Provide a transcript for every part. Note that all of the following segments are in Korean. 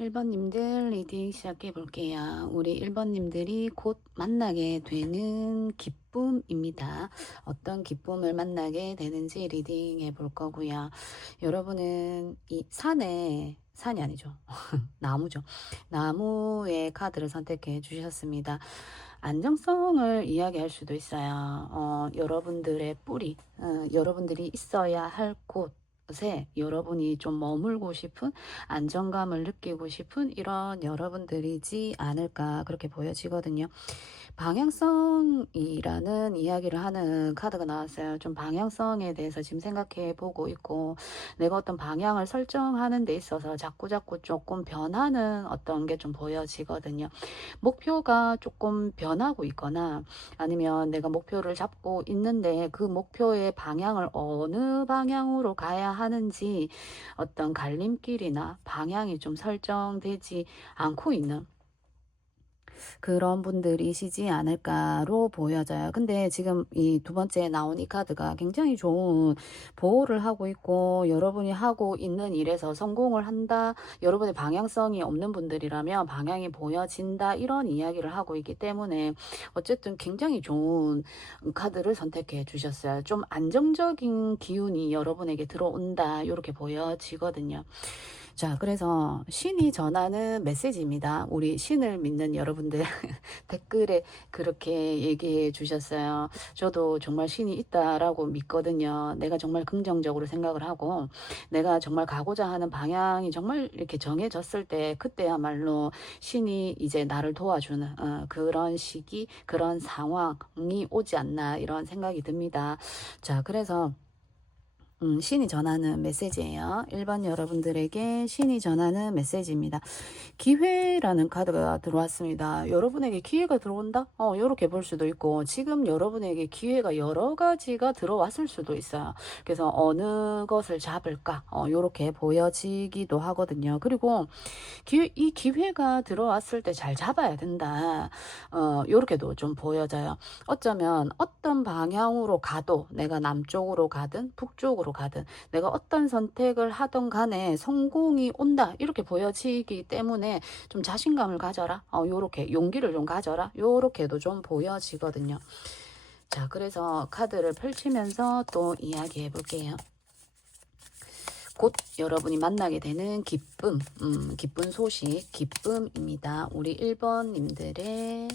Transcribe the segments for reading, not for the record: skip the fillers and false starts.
1번님들 리딩 시작해 볼게요. 우리 1번님들이 곧 만나게 되는 기쁨입니다. 어떤 기쁨을 만나게 되는지 리딩해 볼 거고요. 여러분은 이 산이 아니죠. 나무죠. 나무의 카드를 선택해 주셨습니다. 안정성을 이야기할 수도 있어요. 여러분들의 뿌리, 여러분들이 있어야 할 곳에 여러분이 좀 머물고 싶은 안정감을 느끼고 싶은 이런 여러분들이지 않을까 그렇게 보여지거든요. 방향성이라는 이야기를 하는 카드가 나왔어요. 좀 방향성에 대해서 지금 생각해 보고 있고 내가 어떤 방향을 설정하는 데 있어서 자꾸자꾸 조금 변하는 어떤 게 좀 보여지거든요. 목표가 조금 변하고 있거나 아니면 내가 목표를 잡고 있는데 그 목표의 방향을 어느 방향으로 가야 하는지 어떤 갈림길이나 방향이 좀 설정되지 않고 있는 그런 분들이시지 않을까로 보여져요. 근데 지금 이 두 번째 나온 이 카드가 굉장히 좋은 보호를 하고 있고 여러분이 하고 있는 일에서 성공을 한다. 여러분의 방향성이 없는 분들이라면 방향이 보여진다. 이런 이야기를 하고 있기 때문에 어쨌든 굉장히 좋은 카드를 선택해 주셨어요. 좀 안정적인 기운이 여러분에게 들어온다. 이렇게 보여지거든요. 자, 그래서 신이 전하는 메시지입니다. 우리 신을 믿는 여러분들 댓글에 그렇게 얘기해 주셨어요. 저도 정말 신이 있다라고 믿거든요. 내가 정말 긍정적으로 생각을 하고 내가 정말 가고자 하는 방향이 정말 이렇게 정해졌을 때 그때야말로 신이 이제 나를 도와주는 그런 시기, 그런 상황이 오지 않나 이런 생각이 듭니다. 자, 그래서 신이 전하는 메시지예요. 1번 여러분들에게 신이 전하는 메시지입니다. 기회라는 카드가 들어왔습니다. 여러분에게 기회가 들어온다? 요렇게 볼 수도 있고 지금 여러분에게 기회가 여러 가지가 들어왔을 수도 있어요. 그래서 어느 것을 잡을까? 요렇게 보여지기도 하거든요. 그리고 이 기회가 들어왔을 때 잘 잡아야 된다. 요렇게도 좀 보여져요. 어쩌면 어떤 방향으로 가도 내가 남쪽으로 가든 북쪽으로 가든 내가 어떤 선택을 하던 간에 성공이 온다. 이렇게 보여지기 때문에 좀 자신감을 가져라. 요렇게 용기를 좀 가져라. 요렇게도 좀 보여지거든요. 자, 그래서 카드를 펼치면서 또 이야기해 볼게요. 곧 여러분이 만나게 되는 기쁨, 기쁜 소식, 기쁨입니다. 우리 1번님들의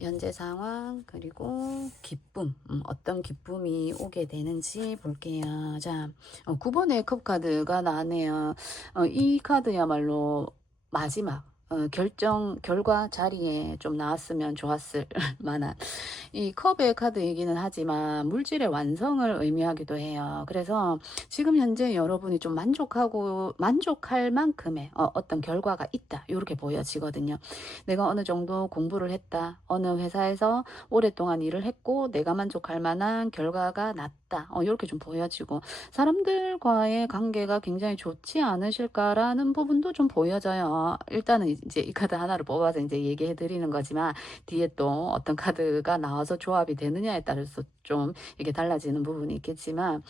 현재 상황 그리고 기쁨, 어떤 기쁨이 오게 되는지 볼게요. 자, 9번의 컵 카드가 나왔네요. 이 카드야말로 마지막 결과 자리에 좀 나왔으면 좋았을 만한 이 컵의 카드이기는 하지만 물질의 완성을 의미하기도 해요. 그래서 지금 현재 여러분이 좀 만족할 만큼의 어떤 결과가 있다. 이렇게 보여지거든요. 내가 어느 정도 공부를 했다. 어느 회사에서 오랫동안 일을 했고 내가 만족할 만한 결과가 났다. 이렇게 좀 보여지고 사람들과의 관계가 굉장히 좋지 않으실까라는 부분도 좀 보여져요. 일단은 이제 이 카드 하나를 뽑아서 이제 얘기해 드리는 거지만 뒤에 또 어떤 카드가 나와서 조합이 되느냐에 따라서 좀 이게 달라지는 부분이 있겠지만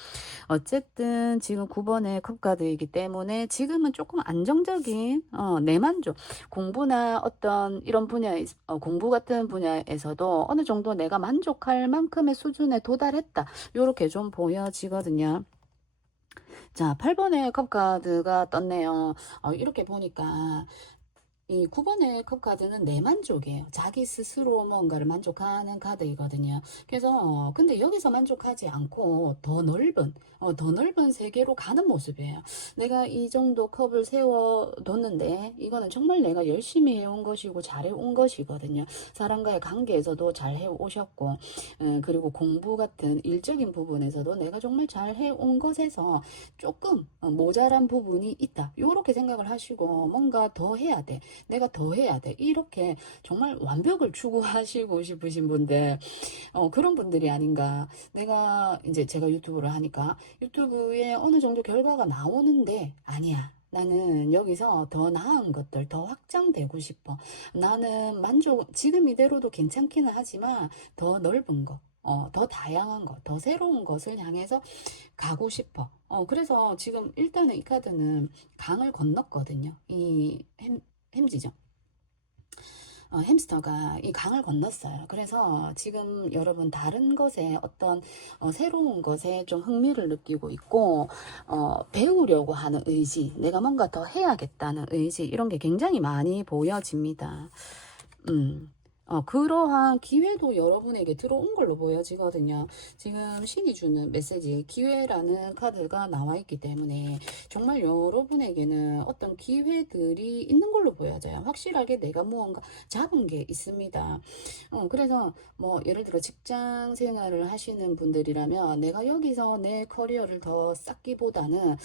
어쨌든 지금 9번의 컵카드이기 때문에 지금은 조금 안정적인 내만족 공부나 어떤 이런 분야에 공부 같은 분야에서도 어느 정도 내가 만족할 만큼의 수준에 도달했다 요렇게 좀 보여지거든요. 자, 8번의 컵카드가 떴네요. 이렇게 보니까 이 9번의 컵 카드는 내 만족이에요. 자기 스스로 뭔가를 만족하는 카드이거든요. 그래서 근데 여기서 만족하지 않고 더 넓은 세계로 가는 모습이에요. 내가 이 정도 컵을 세워뒀는데 이거는 정말 내가 열심히 해온 것이고 잘해온 것이거든요. 사람과의 관계에서도 잘 해오셨고 그리고 공부 같은 일적인 부분에서도 내가 정말 잘 해온 것에서 조금 모자란 부분이 있다. 이렇게 생각을 하시고 뭔가 더 해야 돼. 내가 더 해야 돼. 이렇게 정말 완벽을 추구하시고 싶으신 분들, 그런 분들이 아닌가. 내가 이제 제가 유튜브를 하니까 유튜브에 어느 정도 결과가 나오는데 아니야. 나는 여기서 더 나은 것들, 더 확장되고 싶어. 나는 지금 이대로도 괜찮기는 하지만 더 넓은 거. 더 다양한 것, 더 새로운 것을 향해서 가고 싶어. 그래서 지금 일단은 이 카드는 강을 건넜거든요. 이 햄지죠. 햄스터가 이 강을 건넜어요. 그래서 지금 여러분 다른 것에 어떤 새로운 것에 좀 흥미를 느끼고 있고, 배우려고 하는 의지, 내가 뭔가 더 해야겠다는 의지, 이런 게 굉장히 많이 보여집니다. 그러한 기회도 여러분에게 들어온 걸로 보여지거든요. 지금 신이 주는 메시지, 기회라는 카드가 나와 있기 때문에 정말 여러분에게는 어떤 기회들이 있는 걸로 보여져요. 확실하게 내가 무언가 잡은 게 있습니다. 그래서 뭐 예를 들어 직장 생활을 하시는 분들이라면 내가 여기서 내 커리어를 더 쌓기보다는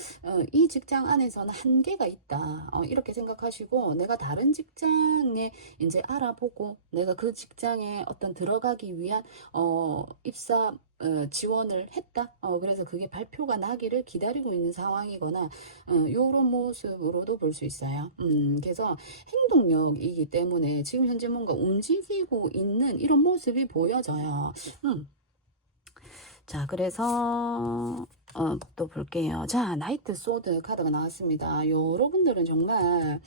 이 직장 안에서는 한계가 있다. 이렇게 생각하시고 내가 다른 직장에 이제 알아보고 내가 그 직장에 어떤 들어가기 위한 입사 지원을 했다. 그래서 그게 발표가 나기를 기다리고 있는 상황이거나 요런 모습으로도 볼 수 있어요. 그래서 행동력이기 때문에 지금 현재 뭔가 움직이고 있는 이런 모습이 보여져요. 자, 그래서 또 볼게요. 자, 나이트 소드 카드가 나왔습니다. 여러분들은 정말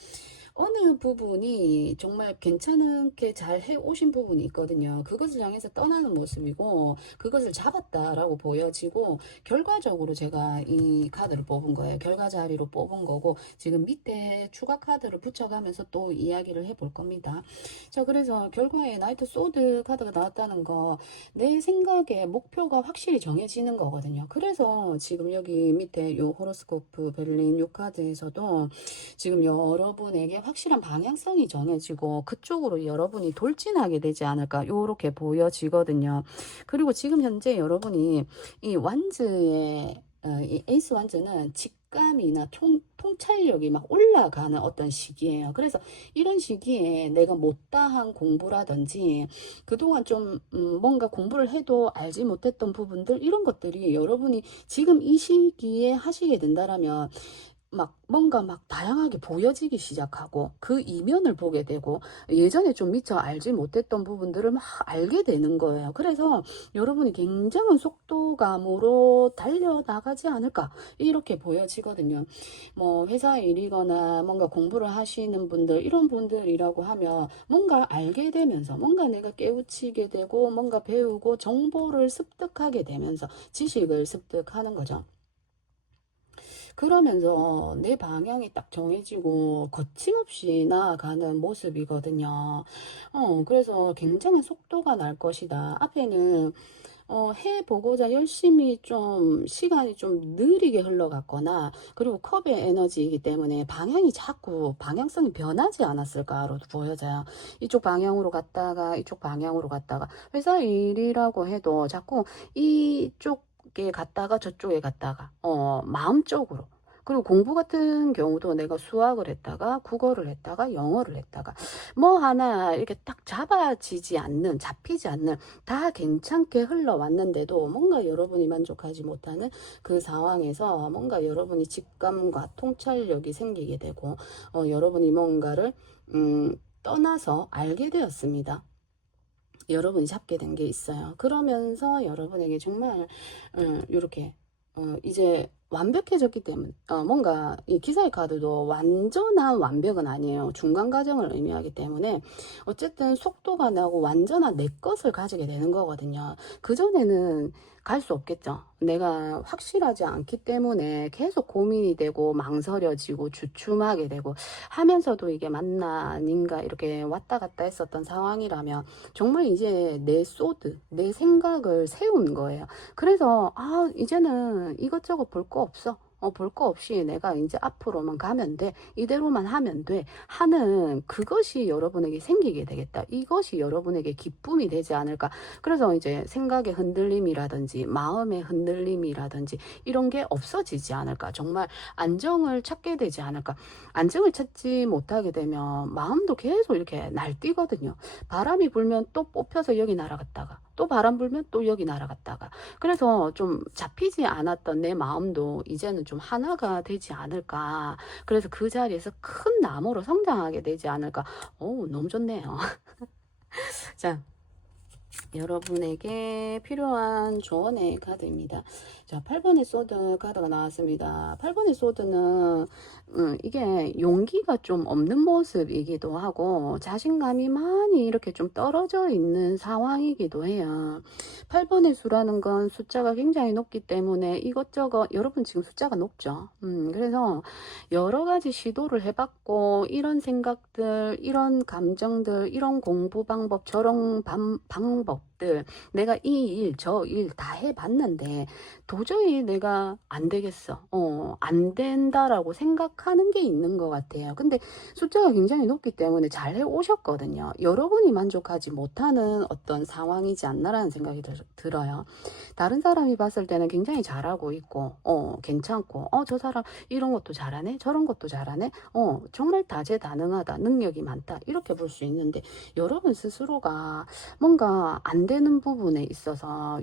어느 부분이 정말 괜찮게 잘 해오신 부분이 있거든요. 그것을 향해서 떠나는 모습이고 그것을 잡았다라고 보여지고, 결과적으로 제가 이 카드를 뽑은 거예요. 결과 자리로 뽑은 거고 지금 밑에 추가 카드를 붙여가면서 또 이야기를 해볼 겁니다. 자, 그래서 결과에 나이트 소드 카드가 나왔다는 거, 내 생각에 목표가 확실히 정해지는 거거든요. 그래서 지금 여기 밑에 요 호로스코프 베를린 요 카드에서도 지금 여러분에게 확실한 방향성이 정해지고 그쪽으로 여러분이 돌진하게 되지 않을까, 요렇게 보여지거든요. 그리고 지금 현재 여러분이 이 완즈의 이 에이스 완즈는 직감이나 통찰력이 막 올라가는 어떤 시기예요. 그래서 이런 시기에 내가 못다한 공부라든지 그동안 좀 뭔가 공부를 해도 알지 못했던 부분들, 이런 것들이 여러분이 지금 이 시기에 하시게 된다라면 막 뭔가 막 다양하게 보여지기 시작하고 그 이면을 보게 되고 예전에 좀 미처 알지 못했던 부분들을 막 알게 되는 거예요. 그래서 여러분이 굉장한 속도감으로 달려나가지 않을까, 이렇게 보여지거든요. 뭐 회사 일이거나 뭔가 공부를 하시는 분들, 이런 분들이라고 하면 뭔가 알게 되면서 뭔가 내가 깨우치게 되고 뭔가 배우고 정보를 습득하게 되면서 지식을 습득하는 거죠. 그러면서 내 방향이 딱 정해지고 거침없이 나아가는 모습이거든요. 그래서 굉장한 속도가 날 것이다. 앞에는 해보고자 열심히 좀 시간이 좀 느리게 흘러갔거나, 그리고 컵의 에너지이기 때문에 방향이 자꾸 방향성이 변하지 않았을까로 보여져요. 이쪽 방향으로 갔다가 이쪽 방향으로 갔다가, 회사 일이라고 해도 자꾸 이쪽에 갔다가 저쪽에 갔다가 마음적으로. 그리고 공부 같은 경우도 내가 수학을 했다가 국어를 했다가 영어를 했다가 뭐 하나 이렇게 딱 잡히지 않는, 다 괜찮게 흘러왔는데도 뭔가 여러분이 만족하지 못하는 그 상황에서 뭔가 여러분이 직감과 통찰력이 생기게 되고 여러분이 뭔가를 떠나서 알게 되었습니다. 여러분이 잡게 된 게 있어요. 그러면서 여러분에게 정말 이렇게 이제 완벽해졌기 때문에 뭔가 이 기사의 카드도 완전한 완벽은 아니에요. 중간 과정을 의미하기 때문에 어쨌든 속도가 나고 완전한 내 것을 가지게 되는 거거든요. 그전에는 갈 수 없겠죠. 내가 확실하지 않기 때문에 계속 고민이 되고 망설여지고 주춤하게 되고 하면서도 이게 맞나 아닌가 이렇게 왔다 갔다 했었던 상황이라면 정말 이제 내 소드, 내 생각을 세운 거예요. 그래서 이제는 이것저것 볼 거 없어. 볼 거 없이 내가 이제 앞으로만 가면 돼. 이대로만 하면 돼. 하는 그것이 여러분에게 생기게 되겠다. 이것이 여러분에게 기쁨이 되지 않을까. 그래서 이제 생각의 흔들림이라든지 마음의 흔들림이라든지 이런 게 없어지지 않을까. 정말 안정을 찾게 되지 않을까. 안정을 찾지 못하게 되면 마음도 계속 이렇게 날뛰거든요. 바람이 불면 또 뽑혀서 여기 날아갔다가 또 바람 불면 또 여기 날아갔다가, 그래서 좀 잡히지 않았던 내 마음도 이제는 좀 하나가 되지 않을까. 그래서 그 자리에서 큰 나무로 성장하게 되지 않을까. 오, 너무 좋네요. 자, 여러분에게 필요한 조언의 카드입니다. 자, 8번의 소드 카드가 나왔습니다. 8번의 소드는 이게 용기가 좀 없는 모습이기도 하고 자신감이 많이 이렇게 좀 떨어져 있는 상황이기도 해요. 8번의 수라는 건 숫자가 굉장히 높기 때문에 이것저것 여러분 지금 숫자가 높죠. 그래서 여러 가지 시도를 해봤고 이런 생각들, 이런 감정들, 이런 공부 방법, 저런 방법들 내가 이 일, 저 일 다 해봤는데 도저히 내가 안 되겠어. 안 된다라고 생각하는 게 있는 것 같아요. 근데 숫자가 굉장히 높기 때문에 잘 해오셨거든요. 여러분이 만족하지 못하는 어떤 상황이지 않나라는 생각이 들어요. 다른 사람이 봤을 때는 굉장히 잘하고 있고, 괜찮고, 저 사람 이런 것도 잘하네, 저런 것도 잘하네, 정말 다재다능하다, 능력이 많다, 이렇게 볼 수 있는데, 여러분 스스로가 뭔가 안 되는 부분에 있어서,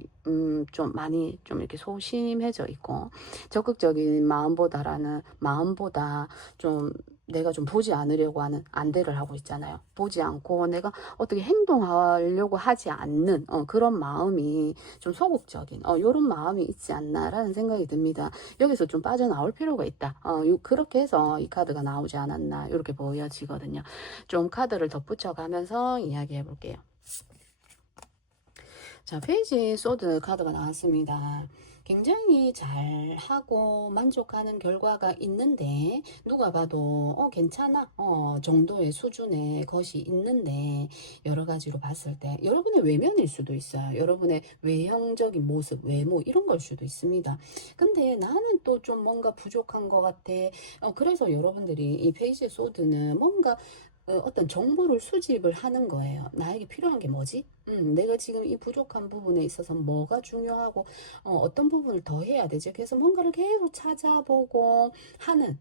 좀 많이 좀 이렇게 소심해져 있고, 적극적인 마음보다 좀 내가 좀 보지 않으려고 하는 안대를 하고 있잖아요. 보지 않고 내가 어떻게 행동하려고 하지 않는 그런 마음이 좀 소극적인 이런 마음이 있지 않나라는 생각이 듭니다. 여기서 좀 빠져나올 필요가 있다. 그렇게 해서 이 카드가 나오지 않았나 이렇게 보여지거든요. 좀 카드를 덧붙여 가면서 이야기해 볼게요. 자, 페이지 소드 카드가 나왔습니다. 굉장히 잘하고 만족하는 결과가 있는데 누가 봐도 괜찮아 정도의 수준의 것이 있는데 여러 가지로 봤을 때 여러분의 외면일 수도 있어요. 여러분의 외형적인 모습, 외모 이런 걸 수도 있습니다. 근데 나는 또 좀 뭔가 부족한 것 같아. 그래서 여러분들이 이 페이지 소드는 뭔가 어떤 정보를 수집을 하는 거예요. 나에게 필요한 게 뭐지? 내가 지금 이 부족한 부분에 있어서 뭐가 중요하고 어떤 부분을 더 해야 되지? 그래서 뭔가를 계속 찾아보고 하는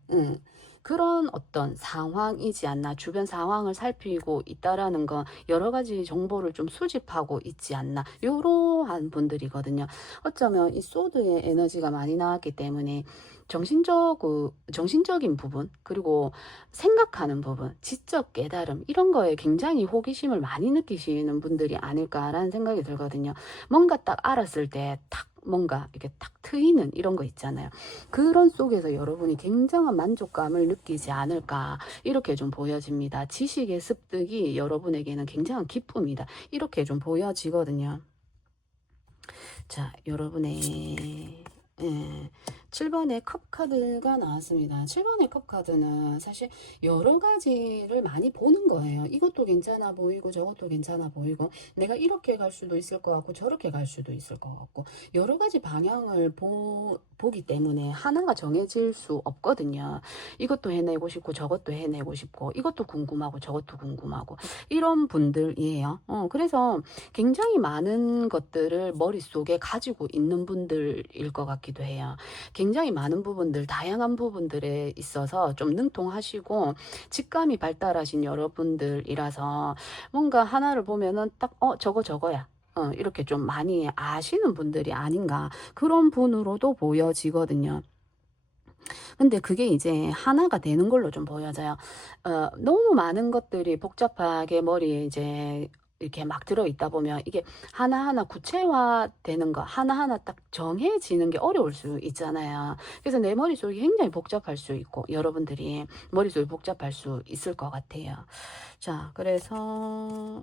그런 어떤 상황이지 않나. 주변 상황을 살피고 있다라는 건 여러 가지 정보를 좀 수집하고 있지 않나. 이러한 분들이거든요. 어쩌면 이 소드의 에너지가 많이 나왔기 때문에 정신적인 부분, 그리고 생각하는 부분, 지적 깨달음, 이런 거에 굉장히 호기심을 많이 느끼시는 분들이 아닐까라는 생각이 들거든요. 뭔가 딱 알았을 때 뭔가 이렇게 탁 트이는 이런 거 있잖아요. 그런 속에서 여러분이 굉장한 만족감을 느끼지 않을까, 이렇게 좀 보여집니다. 지식의 습득이 여러분에게는 굉장한 기쁨이다. 이렇게 좀 보여지거든요. 자, 여러분의 7번의 컵 카드가 나왔습니다. 7번의 컵 카드는 사실 여러 가지를 많이 보는 거예요. 이것도 괜찮아 보이고 저것도 괜찮아 보이고 내가 이렇게 갈 수도 있을 것 같고 저렇게 갈 수도 있을 것 같고 여러 가지 방향을 보기 때문에 하나가 정해질 수 없거든요. 이것도 해내고 싶고 저것도 해내고 싶고 이것도 궁금하고 저것도 궁금하고 이런 분들이에요. 그래서 굉장히 많은 것들을 머릿속에 가지고 있는 분들일 것 같기도 해요. 굉장히 많은 부분들, 다양한 부분들에 있어서 좀 능통하시고 직감이 발달하신 여러분들이라서 뭔가 하나를 보면은 딱 저거야. 이렇게 좀 많이 아시는 분들이 아닌가 그런 분으로도 보여지거든요. 근데 그게 이제 하나가 되는 걸로 좀 보여져요. 너무 많은 것들이 복잡하게 머리에 이제 이렇게 막 들어있다 보면 이게 하나하나 구체화되는 거, 하나하나 딱 정해지는 게 어려울 수 있잖아요. 그래서 내 머릿속이 굉장히 복잡할 수 있고, 여러분들이 머릿속이 복잡할 수 있을 것 같아요. 자, 그래서,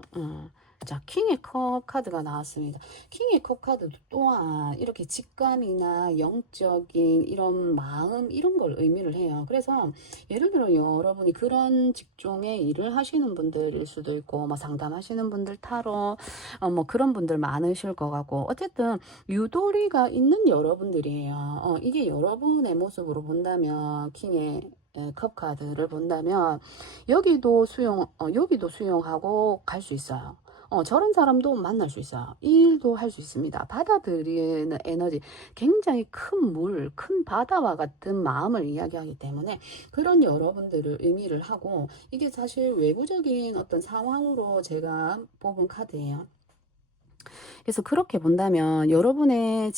자, 킹의 컵 카드가 나왔습니다. 킹의 컵 카드 또한 이렇게 직감이나 영적인 이런 마음 이런 걸 의미를 해요. 그래서 예를 들어 여러분이 그런 직종의 일을 하시는 분들일 수도 있고 뭐 상담하시는 분들 타로 뭐 그런 분들 많으실 것 같고 어쨌든 유도리가 있는 여러분들이에요. 이게 여러분의 모습으로 본다면 킹의 컵 카드를 본다면 여기도 수용하고 갈 수 있어요. 저런 사람도 만날 수 있어요. 이 일도 할 수 있습니다. 받아들이는 에너지, 굉장히 큰 바다와 같은 마음을 이야기하기 때문에 그런 여러분들을 의미를 하고 이게 사실 외부적인 어떤 상황으로 제가 뽑은 카드예요. 그래서 그렇게 본다면 여러분을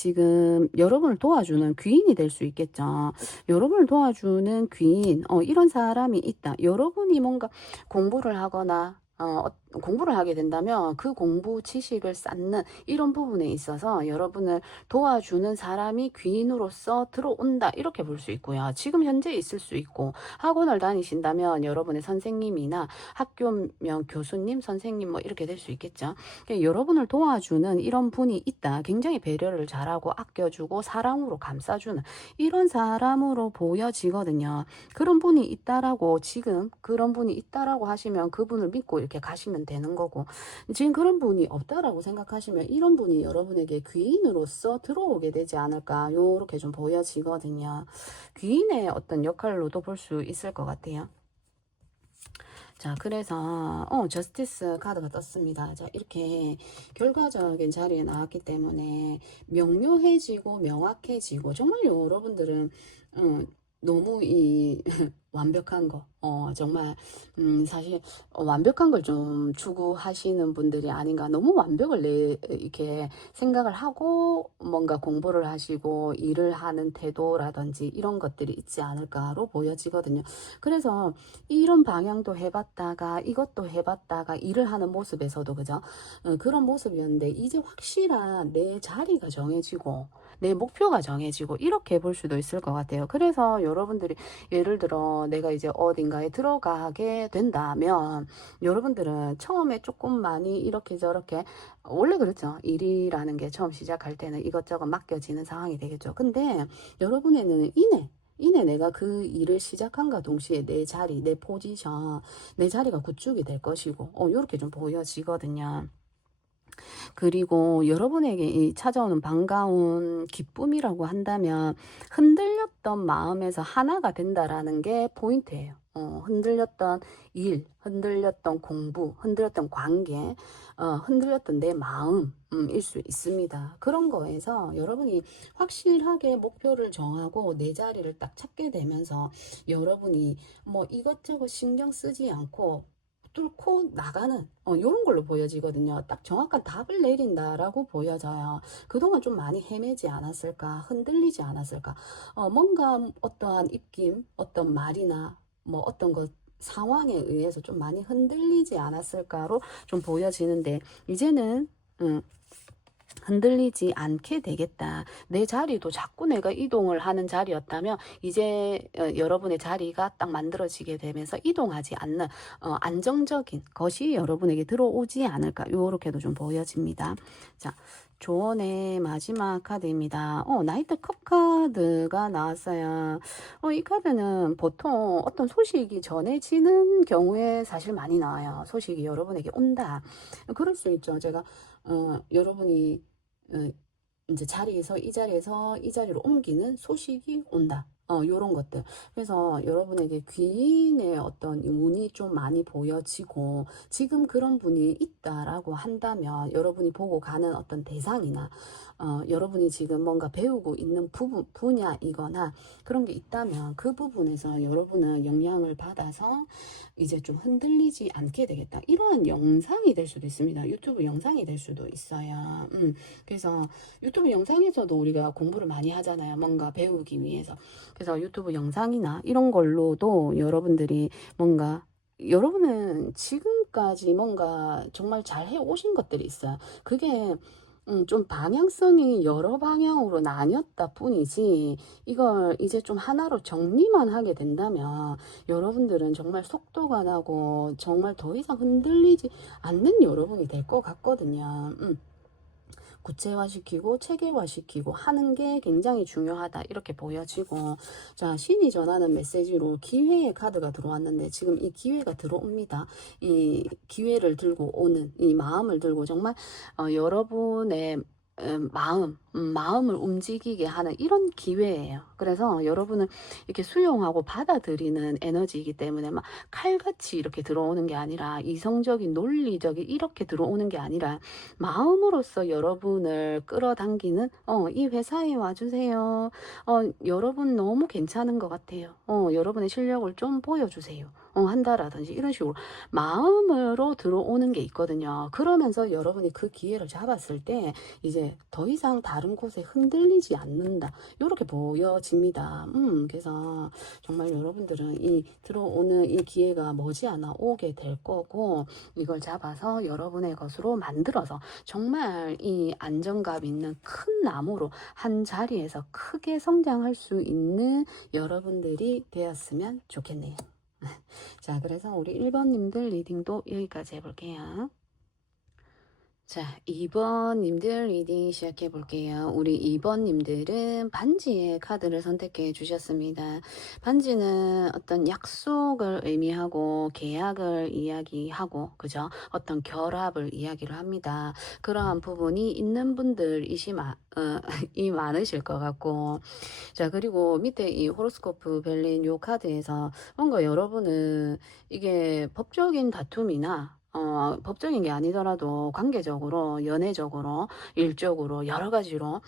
도와주는 귀인이 될 수 있겠죠. 여러분을 도와주는 귀인, 이런 사람이 있다. 여러분이 뭔가 공부를 하거나 공부를 하게 된다면 그 공부 지식을 쌓는 이런 부분에 있어서 여러분을 도와주는 사람이 귀인으로서 들어온다 이렇게 볼 수 있고요. 지금 현재 있을 수 있고 학원을 다니신다면 여러분의 선생님이나 학교명 교수님, 선생님 뭐 이렇게 될 수 있겠죠. 그러니까 여러분을 도와주는 이런 분이 있다. 굉장히 배려를 잘하고 아껴주고 사랑으로 감싸주는 이런 사람으로 보여지거든요. 그런 분이 있다라고 지금 그런 분이 있다라고 하시면 그분을 믿고 이렇게 가시면 되는 거고 지금 그런 분이 없다라고 생각하시면 이런 분이 여러분에게 귀인으로서 들어오게 되지 않을까 요렇게 좀 보여지거든요. 귀인의 어떤 역할로도 볼 수 있을 것 같아요. 자, 그래서 저스티스 카드가 떴습니다. 자, 이렇게 결과적인 자리에 나왔기 때문에 명료해지고 명확해지고 정말 여러분들은 너무 이 완벽한 거, 정말 사실 완벽한 걸 좀 추구하시는 분들이 아닌가. 너무 완벽을 이렇게 생각을 하고 뭔가 공부를 하시고 일을 하는 태도라든지 이런 것들이 있지 않을까로 보여지거든요. 그래서 이런 방향도 해봤다가 이것도 해봤다가 일을 하는 모습에서도 그죠? 그런 모습이었는데 이제 확실한 내 자리가 정해지고 내 목표가 정해지고 이렇게 볼 수도 있을 것 같아요. 그래서 여러분들이 예를 들어 내가 이제 어딘가에 들어가게 된다면 여러분들은 처음에 조금 많이 이렇게 저렇게 원래 그렇죠. 일이라는 게 처음 시작할 때는 이것저것 맡겨지는 상황이 되겠죠. 근데 여러분에는 이내 내가 그 일을 시작한과 동시에 내 자리, 내 포지션, 내 자리가 구축이 될 것이고 요렇게 좀 보여지거든요. 그리고 여러분에게 이 찾아오는 반가운 기쁨이라고 한다면 흔들렸던 마음에서 하나가 된다라는 게 포인트예요. 흔들렸던 일, 흔들렸던 공부, 흔들렸던 관계, 흔들렸던 내 마음일 수 있습니다. 그런 거에서 여러분이 확실하게 목표를 정하고 내 자리를 딱 찾게 되면서 여러분이 뭐 이것저것 신경 쓰지 않고 뚫고 나가는 요런 걸로 보여지거든요. 딱 정확한 답을 내린다라고 보여져요. 그동안 좀 많이 헤매지 않았을까? 흔들리지 않았을까? 뭔가 어떠한 입김, 어떤 말이나 뭐 어떤 것 상황에 의해서 좀 많이 흔들리지 않았을까로 좀 보여지는데 이제는 흔들리지 않게 되겠다. 내 자리도 자꾸 내가 이동을 하는 자리였다면 이제 여러분의 자리가 딱 만들어지게 되면서 이동하지 않는 안정적인 것이 여러분에게 들어오지 않을까. 요렇게도 좀 보여집니다. 자, 조언의 마지막 카드입니다. 나이트 컵 카드가 나왔어요. 이 카드는 보통 어떤 소식이 전해지는 경우에 사실 많이 나와요. 소식이 여러분에게 온다. 그럴 수 있죠. 제가 여러분이 이제 자리에서 이 자리에서 이 자리로 옮기는 소식이 온다. 요런 것들. 그래서 여러분에게 귀인의 어떤 운이 좀 많이 보여지고 지금 그런 분이 있다라고 한다면 여러분이 보고 가는 어떤 대상이나 여러분이 지금 뭔가 배우고 있는 분야이거나 그런 게 있다면 그 부분에서 여러분은 영향을 받아서 이제 좀 흔들리지 않게 되겠다. 이러한 영상이 될 수도 있습니다. 유튜브 영상이 될 수도 있어요. 그래서 유튜브 영상에서도 우리가 공부를 많이 하잖아요. 뭔가 배우기 위해서. 그래서 유튜브 영상이나 이런 걸로도 여러분들이 뭔가 여러분은 지금까지 뭔가 정말 잘 해오신 것들이 있어요. 그게 좀 방향성이 여러 방향으로 나뉘었다 뿐이지 이걸 이제 좀 하나로 정리만 하게 된다면 여러분들은 정말 속도가 나고 정말 더 이상 흔들리지 않는 여러분이 될 것 같거든요. 구체화시키고 체계화시키고 하는 게 굉장히 중요하다 이렇게 보여지고 자 신이 전하는 메시지로 기회의 카드가 들어왔는데 지금 이 기회가 들어옵니다. 이 기회를 들고 오는 이 마음을 들고 정말 여러분의 마음을 움직이게 하는 이런 기회예요. 그래서 여러분은 이렇게 수용하고 받아들이는 에너지이기 때문에 막 칼같이 이렇게 들어오는 게 아니라 이성적인 논리적인 이렇게 들어오는 게 아니라 마음으로서 여러분을 끌어당기는 이 회사에 와주세요. 여러분 너무 괜찮은 것 같아요. 여러분의 실력을 좀 보여주세요. 한다라든지 이런 식으로 마음으로 들어오는 게 있거든요. 그러면서 여러분이 그 기회를 잡았을 때 이제 더 이상 다른 곳에 흔들리지 않는다. 요렇게 보여집니다. 그래서 정말 여러분들은 이 들어오는 이 기회가 머지않아 오게 될 거고, 이걸 잡아서 여러분의 것으로 만들어서 정말 이 안정감 있는 큰 나무로 한 자리에서 크게 성장할 수 있는 여러분들이 되었으면 좋겠네요. 자, 그래서 우리 1번님들 리딩도 여기까지 해볼게요. 자, 2번님들 리딩 시작해 볼게요. 우리 2번님들은 반지의 카드를 선택해 주셨습니다. 반지는 어떤 약속을 의미하고 계약을 이야기하고, 그죠? 어떤 결합을 이야기를 합니다. 그러한 부분이 있는 이 많으실 것 같고, 자, 그리고 밑에 이 호로스코프 벨린 요 카드에서 뭔가 여러분은 이게 법적인 다툼이나 법적인 게 아니더라도 관계적으로, 연애적으로, 일적으로, 여러 가지로,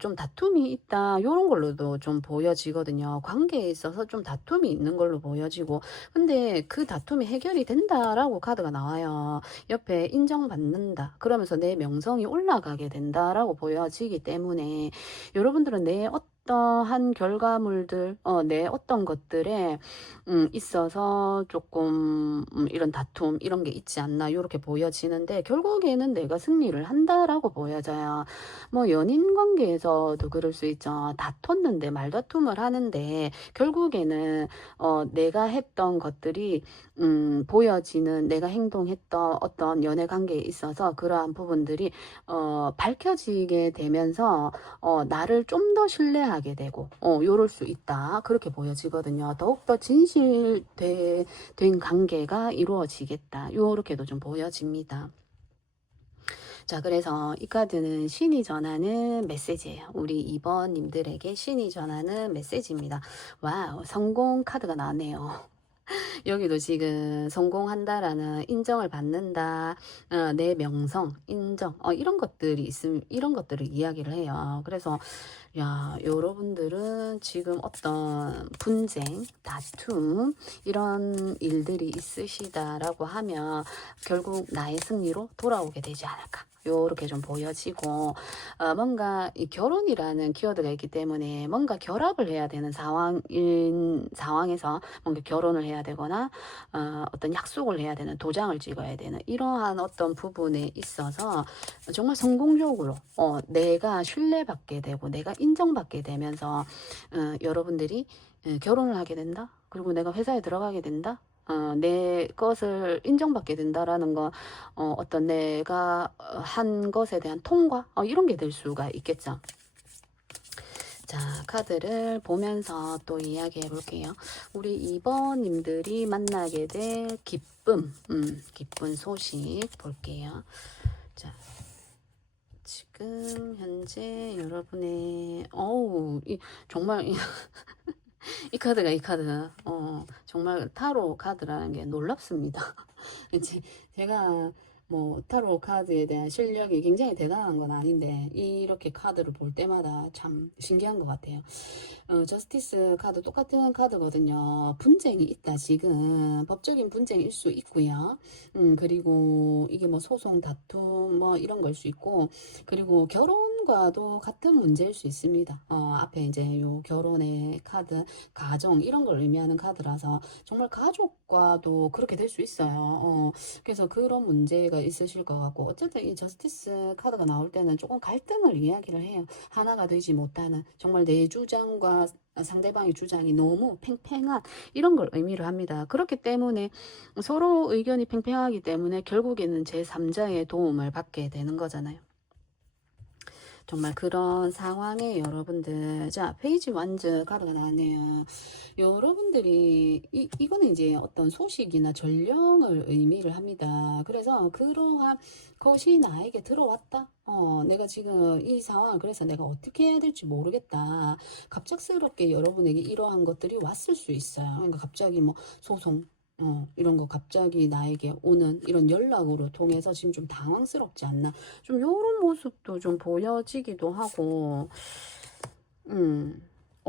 좀 다툼이 있다. 요런 걸로도 좀 보여지거든요. 관계에 있어서 좀 다툼이 있는 걸로 보여지고, 근데 그 다툼이 해결이 된다라고 카드가 나와요. 옆에 인정받는다. 그러면서 내 명성이 올라가게 된다라고 보여지기 때문에, 여러분들은 내 어떠한 결과물들, 내 어떤 것들에 있어서 조금 이런 다툼 이런 게 있지 않나 요렇게 보여지는데, 결국에는 내가 승리를 한다라고 보여져요. 뭐 연인 관계에서도 그럴 수 있죠. 다퉜는데 말다툼을 하는데 결국에는 내가 했던 것들이 보여지는, 내가 행동했던 어떤 연애 관계에 있어서 그러한 부분들이 밝혀지게 되면서 나를 좀 더 신뢰하게 되고 요럴 수 있다. 그렇게 보여지거든요. 더욱더 진실된 관계가 이루어지겠다. 요렇게도 좀 보여집니다. 자, 그래서 이 카드는 신이 전하는 메시지예요. 우리 2번님들에게 신이 전하는 메시지입니다. 와우, 성공 카드가 나네요. 여기도 지금 성공한다라는, 인정을 받는다, 내 명성, 인정, 이런 것들이 있음, 이런 것들을 이야기를 해요. 그래서 야, 여러분들은 지금 어떤 분쟁, 다툼 이런 일들이 있으시다라고 하면 결국 나의 승리로 돌아오게 되지 않을까. 요렇게 좀 보여지고, 뭔가 이 결혼이라는 키워드가 있기 때문에 뭔가 결합을 해야 되는 상황에서 뭔가 결혼을 해야 되거나, 어떤 약속을 해야 되는, 도장을 찍어야 되는 이러한 어떤 부분에 있어서 정말 성공적으로 내가 신뢰받게 되고 내가 인정받게 되면서 여러분들이 결혼을 하게 된다. 그리고 내가 회사에 들어가게 된다. 내 것을 인정받게 된다라는 거, 어떤 내가 한 것에 대한 통과, 이런 게 될 수가 있겠죠. 자, 카드를 보면서 또 이야기해 볼게요. 우리 2번님들이 만나게 될 기쁨, 기쁜 소식 볼게요. 자, 지금 현재 여러분의 정말 이 카드가, 이 카드 정말 타로 카드라는 게 놀랍습니다. 이제 제가 뭐 타로 카드에 대한 실력이 굉장히 대단한 건 아닌데 이렇게 카드를 볼 때마다 참 신기한 것 같아요. 저스티스 카드 똑같은 카드거든요. 분쟁이 있다. 지금 법적인 분쟁일 수 있고요. 그리고 이게 뭐 소송, 다툼 뭐 이런 걸 수 있고, 그리고 결혼과도 같은 문제일 수 있습니다. 앞에 이제 요 결혼의 카드, 가정 이런 걸 의미하는 카드라서 정말 가족과도 그렇게 될 수 있어요. 그래서 그런 문제가 있으실 것 같고, 어쨌든 이 저스티스 카드가 나올 때는 조금 갈등을 이야기를 해요. 하나가 되지 못하는, 정말 내 주장과 상대방의 주장이 너무 팽팽한 이런 걸 의미를 합니다. 그렇기 때문에 서로 의견이 팽팽하기 때문에 결국에는 제3자의 도움을 받게 되는 거잖아요. 정말 그런 상황에 여러분들, 자, 페이지 완즈 카드가 나왔네요. 여러분들이 이거는 이제 어떤 소식이나 전령을 의미를 합니다. 그래서 그러한 것이 나에게 들어왔다. 내가 지금 이 상황, 그래서 내가 어떻게 해야 될지 모르겠다. 갑작스럽게 여러분에게 이러한 것들이 왔을 수 있어요. 그러니까 갑자기 뭐 소송, 이런 거 갑자기 나에게 오는 이런 연락으로 통해서 지금 좀 당황스럽지 않나. 좀 요런 모습도 좀 보여지기도 하고, 음,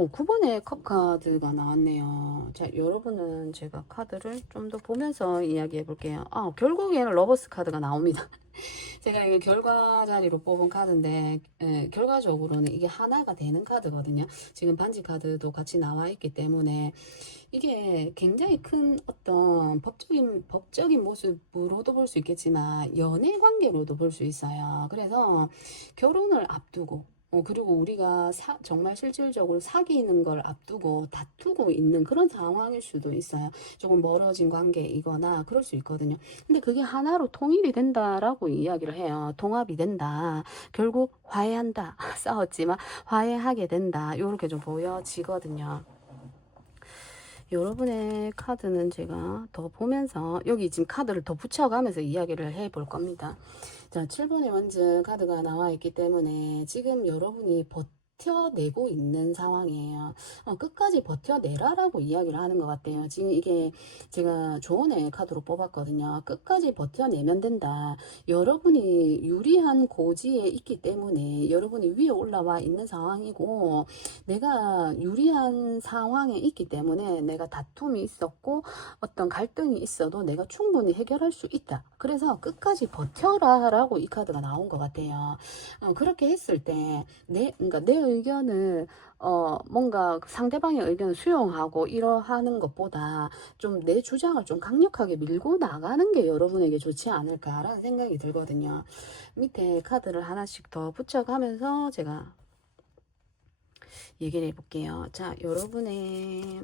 9번의 컵 카드가 나왔네요. 자, 여러분은 제가 카드를 좀 더 보면서 이야기해 볼게요. 결국에는 러버스 카드가 나옵니다. 제가 이게 결과 자리로 뽑은 카드인데, 결과적으로는 이게 하나가 되는 카드거든요. 지금 반지 카드도 같이 나와 있기 때문에 이게 굉장히 큰 어떤 법적인 모습으로도 볼 수 있겠지만 연애 관계로도 볼 수 있어요. 그래서 결혼을 앞두고 그리고 우리가 정말 실질적으로 사귀는 걸 앞두고 다투고 있는 그런 상황일 수도 있어요. 조금 멀어진 관계이거나 그럴 수 있거든요. 근데 그게 하나로 통일이 된다라고 이야기를 해요. 통합이 된다. 결국 화해한다. 싸웠지만 화해하게 된다. 요렇게 좀 보여지거든요. 여러분의 카드는 제가 더 보면서 여기 지금 카드를 더 붙여가면서 이야기를 해 볼 겁니다. 자, 7번의 원즈 카드가 나와 있기 때문에 지금 여러분이 버텨내고 있는 상황이에요. 끝까지 버텨내라라고 이야기를 하는 것 같아요. 지금 이게 제가 조언의 카드로 뽑았거든요. 끝까지 버텨내면 된다. 여러분이 유리한 고지에 있기 때문에 여러분이 위에 올라와 있는 상황이고 내가 유리한 상황에 있기 때문에 내가 다툼이 있었고 어떤 갈등이 있어도 내가 충분히 해결할 수 있다. 그래서 끝까지 버텨라 라고 이 카드가 나온 것 같아요. 그렇게 했을 때 그러니까 내 의견을 뭔가 상대방의 의견을 수용하고 이러하는 것보다 좀 내 주장을 좀 강력하게 밀고 나가는 게 여러분에게 좋지 않을까라는 생각이 들거든요. 밑에 카드를 하나씩 더 붙여가면서 제가 얘기를 해볼게요. 자, 여러분의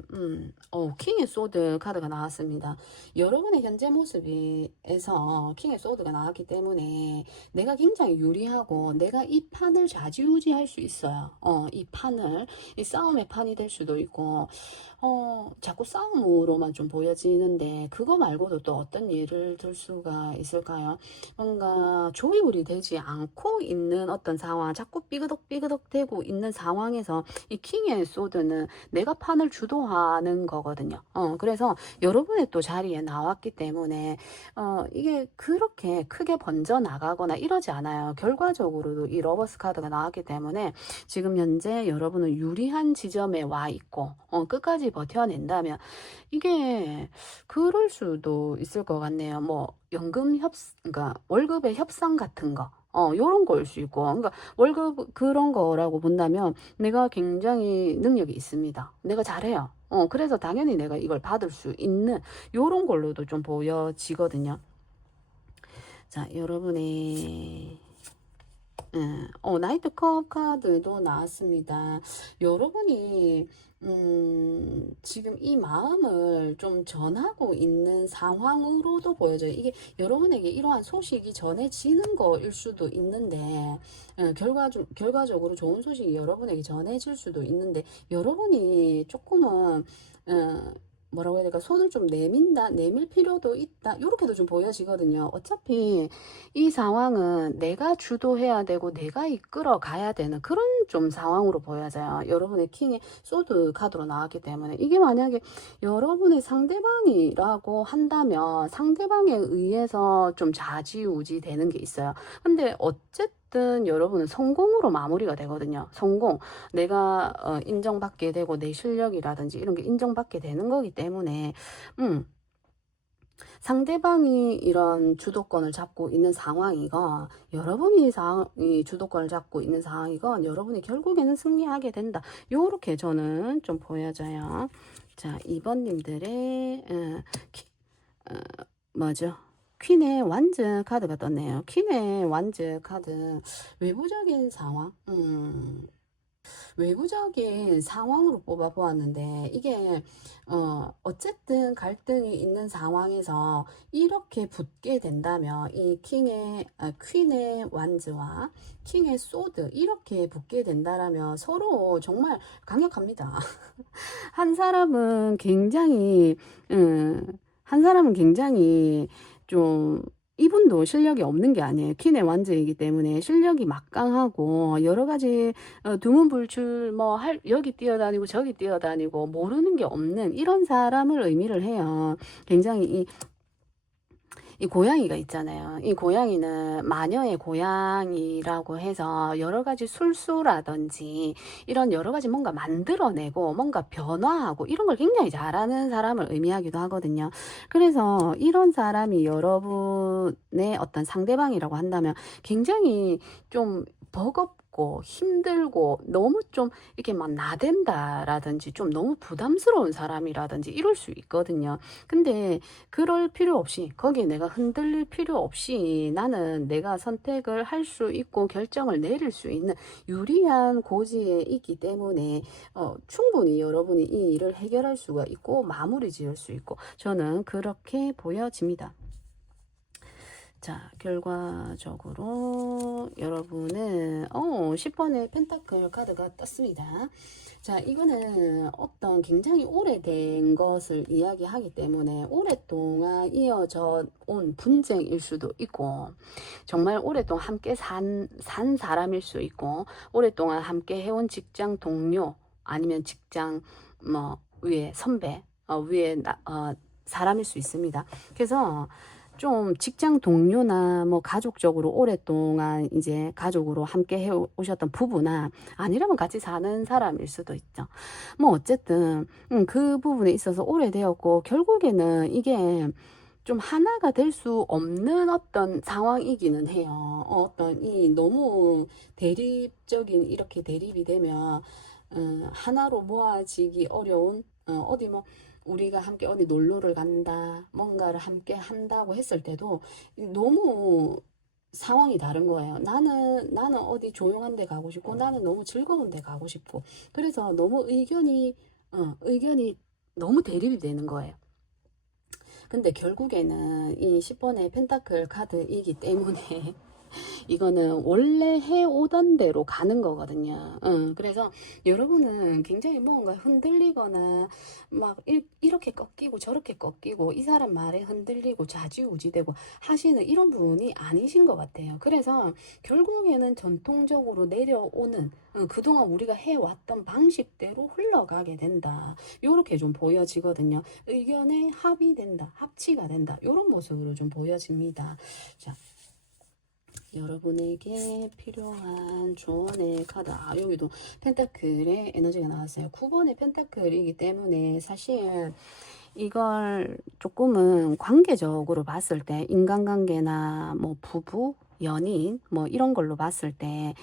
킹의 소드 카드가 나왔습니다. 여러분의 현재 모습에서 킹의 소드가 나왔기 때문에 내가 굉장히 유리하고 내가 이 판을 좌지우지할 수 있어요. 이 판을 이 싸움의 판이 될 수도 있고 자꾸 싸움으로만 좀 보여지는데 그거 말고도 또 어떤 예를 들 수가 있을까요? 뭔가 조율이 되지 않고 있는 어떤 상황, 자꾸 삐그덕삐그덕 되고 있는 상황에서 이 킹의 소드는 내가 판을 주도하는 거거든요. 그래서 여러분의 또 자리에 나왔기 때문에 이게 그렇게 크게 번져 나가거나 이러지 않아요. 결과적으로도 이 러버스 카드가 나왔기 때문에 지금 현재 여러분은 유리한 지점에 와 있고 끝까지 버텨낸다면 이게 그럴 수도 있을 것 같네요. 뭐 그러니까 월급의 협상 같은 거. 요런 거일 수 있고, 그러니까 월급 그런 거라고 본다면 내가 굉장히 능력이 있습니다. 내가 잘해요. 그래서 당연히 내가 이걸 받을 수 있는 요런 걸로도 좀 보여지거든요. 자, 여러분의 나이트 컵 카드도 나왔습니다. 여러분이 지금 이 마음을 좀 전하고 있는 상황으로도 보여져요. 이게 여러분에게 이러한 소식이 전해지는 거일 수도 있는데 결과적으로 좋은 소식이 여러분에게 전해질 수도 있는데 여러분이 조금은 뭐라고 해야 될까? 손을 좀 내밀 필요도 있다. 이렇게도 좀 보여지거든요. 어차피 이 상황은 내가 주도해야 되고 내가 이끌어 가야 되는 그런 좀 상황으로 보여져요. 여러분의 킹의 소드 카드로 나왔기 때문에 이게 만약에 여러분의 상대방이라고 한다면 상대방에 의해서 좀 좌지우지 되는 게 있어요. 근데 어쨌든 여러분은 성공으로 마무리가 되거든요. 성공. 내가 인정받게 되고 내 실력이라든지 이런 게 인정받게 되는 거기 때문에 상대방이 이런 주도권을 잡고 있는 상황이건 여러분이 이 주도권을 잡고 있는 상황이건 여러분이 결국에는 승리하게 된다. 요렇게 저는 좀 보여져요. 자, 2번님들의 뭐죠? 퀸의 완즈 카드가 떴네요. 퀸의 완즈 카드 외부적인 상황 외부적인 상황으로 뽑아 보았는데 이게 어쨌든 갈등이 있는 상황에서 이렇게 붙게 된다면 이 퀸의 완즈와 킹의 소드 이렇게 붙게 된다라면 서로 정말 강력합니다. 한 사람은 굉장히 좀 이분도 실력이 없는 게 아니에요. 퀸의 완즈이기 때문에 실력이 막강하고 여러 가지 두문불출 여기 뛰어다니고 저기 뛰어다니고 모르는 게 없는 이런 사람을 의미를 해요. 굉장히 이 고양이가 있잖아요. 이 고양이는 마녀의 고양이라고 해서 여러 가지 술수라든지 이런 여러 가지 뭔가 만들어내고 뭔가 변화하고 이런 걸 굉장히 잘하는 사람을 의미하기도 하거든요. 그래서 이런 사람이 여러분의 어떤 상대방이라고 한다면 굉장히 좀 버겁고 힘들고 너무 좀 이렇게 막 나댄다라든지 좀 너무 부담스러운 사람이라든지 이럴 수 있거든요. 근데 그럴 필요 없이 거기에 내가 흔들릴 필요 없이 나는 내가 선택을 할 수 있고 결정을 내릴 수 있는 유리한 고지에 있기 때문에 충분히 여러분이 이 일을 해결할 수가 있고 마무리 지을 수 있고 저는 그렇게 보여집니다. 자, 결과적으로 여러분은 10번의 펜타클 카드가 떴습니다. 자, 이거는 어떤 굉장히 오래된 것을 이야기하기 때문에 오랫동안 이어져 온 분쟁일 수도 있고 정말 오랫동안 함께 산 사람일 수 있고 오랫동안 함께 해온 직장 동료 아니면 직장 뭐 위에 선배 위에 사람일 수 있습니다. 그래서 좀 직장 동료나 뭐 가족적으로 오랫동안 이제 가족으로 함께 해 오셨던 부부나 아니라면 같이 사는 사람일 수도 있죠. 뭐 어쨌든 그 부분에 있어서 오래되었고 결국에는 이게 좀 하나가 될 수 없는 어떤 상황이기는 해요. 어떤 이 너무 대립적인 이렇게 대립이 되면 하나로 모아지기 어려운 어디 뭐 우리가 함께 어디 놀러를 간다, 뭔가를 함께 한다고 했을 때도 너무 상황이 다른 거예요. 나는 어디 조용한 데 가고 싶고, 나는 너무 즐거운 데 가고 싶고. 그래서 너무 의견이 너무 대립이 되는 거예요. 근데 결국에는 이 10번의 펜타클 카드이기 때문에 이거는 원래 해오던 대로 가는 거거든요. 그래서 여러분은 굉장히 뭔가 흔들리거나 막 이렇게 꺾이고 저렇게 꺾이고 이 사람 말에 흔들리고 좌지우지되고 하시는 이런 분이 아니신 것 같아요. 그래서 결국에는 전통적으로 내려오는 그동안 우리가 해왔던 방식대로 흘러가게 된다. 요렇게 좀 보여지거든요. 의견에 합의된다. 합치가 된다. 요런 모습으로 좀 보여집니다. 자, 여러분에게 필요한 조언의 카드. 여기도 펜타클의 에너지가 나왔어요. 9번의 펜타클이기 때문에 사실 이걸 조금은 관계적으로 봤을 때 인간관계나 뭐 부부, 연인 뭐 이런 걸로 봤을 때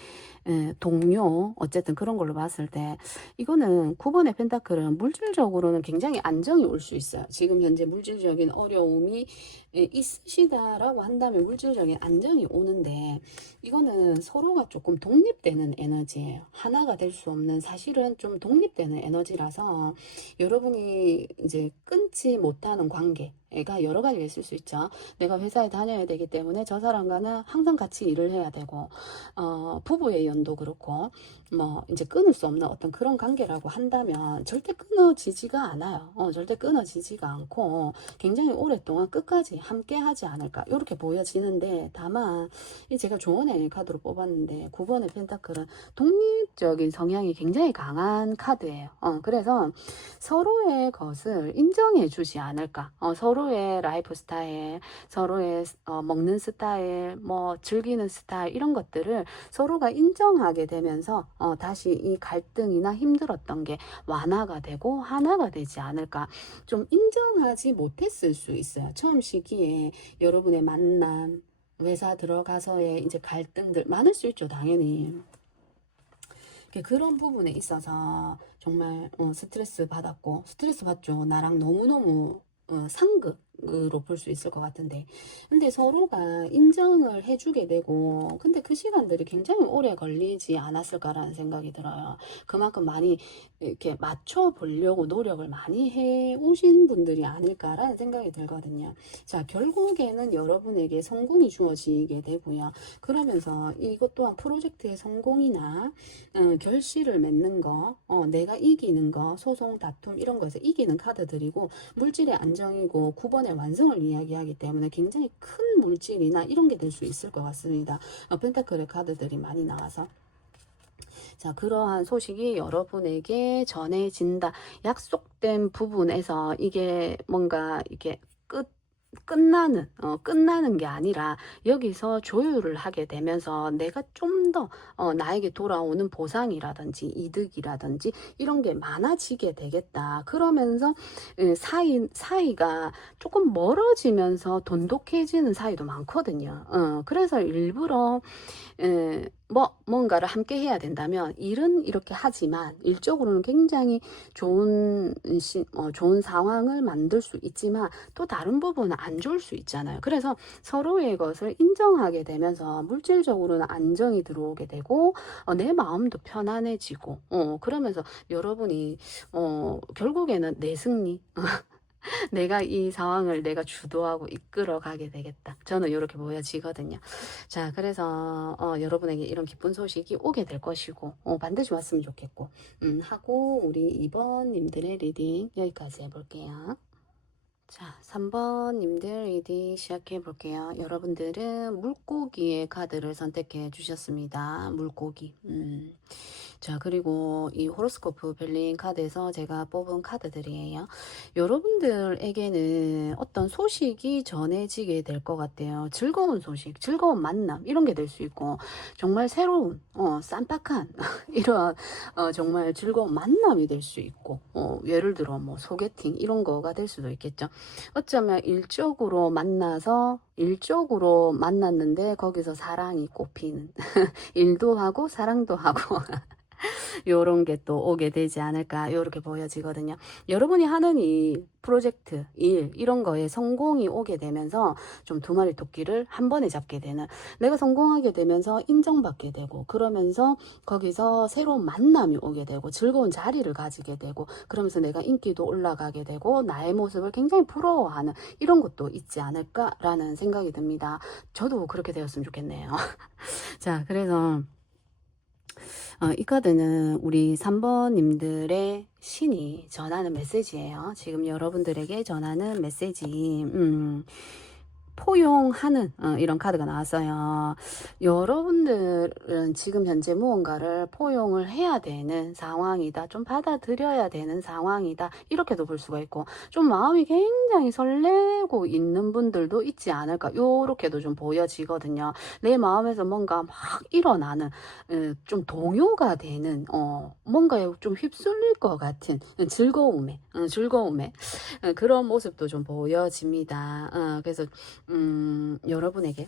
동료 어쨌든 그런 걸로 봤을 때 이거는 9번의 펜타클은 물질적으로는 굉장히 안정이 올 수 있어요. 지금 현재 물질적인 어려움이 있으시다라고 한다면 물질적인 안정이 오는데 이거는 서로가 조금 독립되는 에너지예요. 하나가 될 수 없는 사실은 좀 독립되는 에너지라서 여러분이 이제 끊지 못하는 관계가 여러 가지가 있을 수 있죠. 내가 회사에 다녀야 되기 때문에 저 사람과는 항상 같이 일을 해야 되고 부부의 연도 그렇고 뭐 이제 끊을 수 없는 어떤 그런 관계라고 한다면 절대 끊어지지가 않아요. 절대 끊어지지가 않고 굉장히 오랫동안 끝까지 함께 하지 않을까 이렇게 보여지는데 다만 이 제가 조언의 카드로 뽑았는데 9번의 펜타클은 독립적인 성향이 굉장히 강한 카드예요. 그래서 서로의 것을 인정해 주지 않을까. 서로의 라이프 스타일, 서로의 먹는 스타일, 뭐 즐기는 스타일 이런 것들을 서로가 인정하게 되면서 다시 이 갈등이나 힘들었던 게 완화가 되고 하나가 되지 않을까. 좀 인정하지 못했을 수 있어요. 처음 시기에 여러분의 만남, 회사 들어가서의 이제 갈등들 많을 수 있죠, 당연히. 그런 부분에 있어서 정말 스트레스 받았고 스트레스 받죠. 나랑 너무너무 상극으로 볼 수 있을 것 같은데 근데 서로가 인정을 해주게 되고 근데 그 시간들이 굉장히 오래 걸리지 않았을까라는 생각이 들어요. 그만큼 많이 이렇게 맞춰 보려고 노력을 많이 해 오신 분들이 아닐까라는 생각이 들거든요. 자, 결국에는 여러분에게 성공이 주어지게 되고요. 그러면서 이것 또한 프로젝트의 성공이나 결실을 맺는 거, 내가 이기는 거, 소송, 다툼 이런 거에서 이기는 카드들이고 물질의 안정이고 9번의 완성을 이야기하기 때문에 굉장히 큰 물질이나 이런 게 될 수 있을 것 같습니다. 펜타클의 카드들이 많이 나와서 자, 그러한 소식이 여러분에게 전해진다. 약속된 부분에서 이게 뭔가 이게 끝나는 게 아니라 여기서 조율을 하게 되면서 내가 좀 더 나에게 돌아오는 보상이라든지 이득이라든지 이런 게 많아지게 되겠다. 그러면서 사이가 조금 멀어지면서 돈독해지는 사이도 많거든요. 그래서 일부러 뭔가를 함께 해야 된다면 일은 이렇게 하지만 일적으로는 굉장히 좋은 상황을 만들 수 있지만 또 다른 부분은 안 좋을 수 있잖아요. 그래서 서로의 것을 인정하게 되면서 물질적으로는 안정이 들어오게 되고 내 마음도 편안해지고 그러면서 여러분이 결국에는 내 승리 내가 이 상황을 내가 주도하고 이끌어 가게 되겠다. 저는 이렇게 보여지거든요. 자, 그래서 여러분에게 이런 기쁜 소식이 오게 될 것이고 반드시 왔으면 좋겠고 하고 우리 2번님들의 리딩 여기까지 해볼게요. 자, 3번님들 리딩 시작해 볼게요. 여러분들은 물고기의 카드를 선택해 주셨습니다. 물고기. 자, 그리고 이 호로스코프 벨링 카드에서 제가 뽑은 카드들이에요. 여러분들에게는 어떤 소식이 전해지게 될 것 같아요. 즐거운 소식, 즐거운 만남 이런 게 될 수 있고 정말 새로운 쌈박한 이런 정말 즐거운 만남이 될 수 있고 예를 들어 뭐 소개팅 이런 거가 될 수도 있겠죠. 어쩌면 일적으로 만났는데 거기서 사랑이 꽃피는 일도 하고 사랑도 하고 요런 게 또 오게 되지 않을까 요렇게 보여지거든요. 여러분이 하는 이 프로젝트, 일 이런 거에 성공이 오게 되면서 좀 두 마리 토끼를 한 번에 잡게 되는 내가 성공하게 되면서 인정받게 되고 그러면서 거기서 새로운 만남이 오게 되고 즐거운 자리를 가지게 되고 그러면서 내가 인기도 올라가게 되고 나의 모습을 굉장히 부러워하는 이런 것도 있지 않을까라는 생각이 듭니다. 저도 그렇게 되었으면 좋겠네요. 자, 그래서 이 카드는 우리 3번님들의 신이 전하는 메시지예요. 지금 여러분들에게 전하는 메시지. 포용하는 이런 카드가 나왔어요. 여러분들은 지금 현재 무언가를 포용을 해야 되는 상황이다. 좀 받아들여야 되는 상황이다. 이렇게도 볼 수가 있고 좀 마음이 굉장히 설레고 있는 분들도 있지 않을까. 요렇게도 좀 보여지거든요. 내 마음에서 뭔가 막 일어나는 좀 동요가 되는 뭔가에 좀 휩쓸릴 것 같은 즐거움에 그런 모습도 좀 보여집니다. 그래서 여러분에게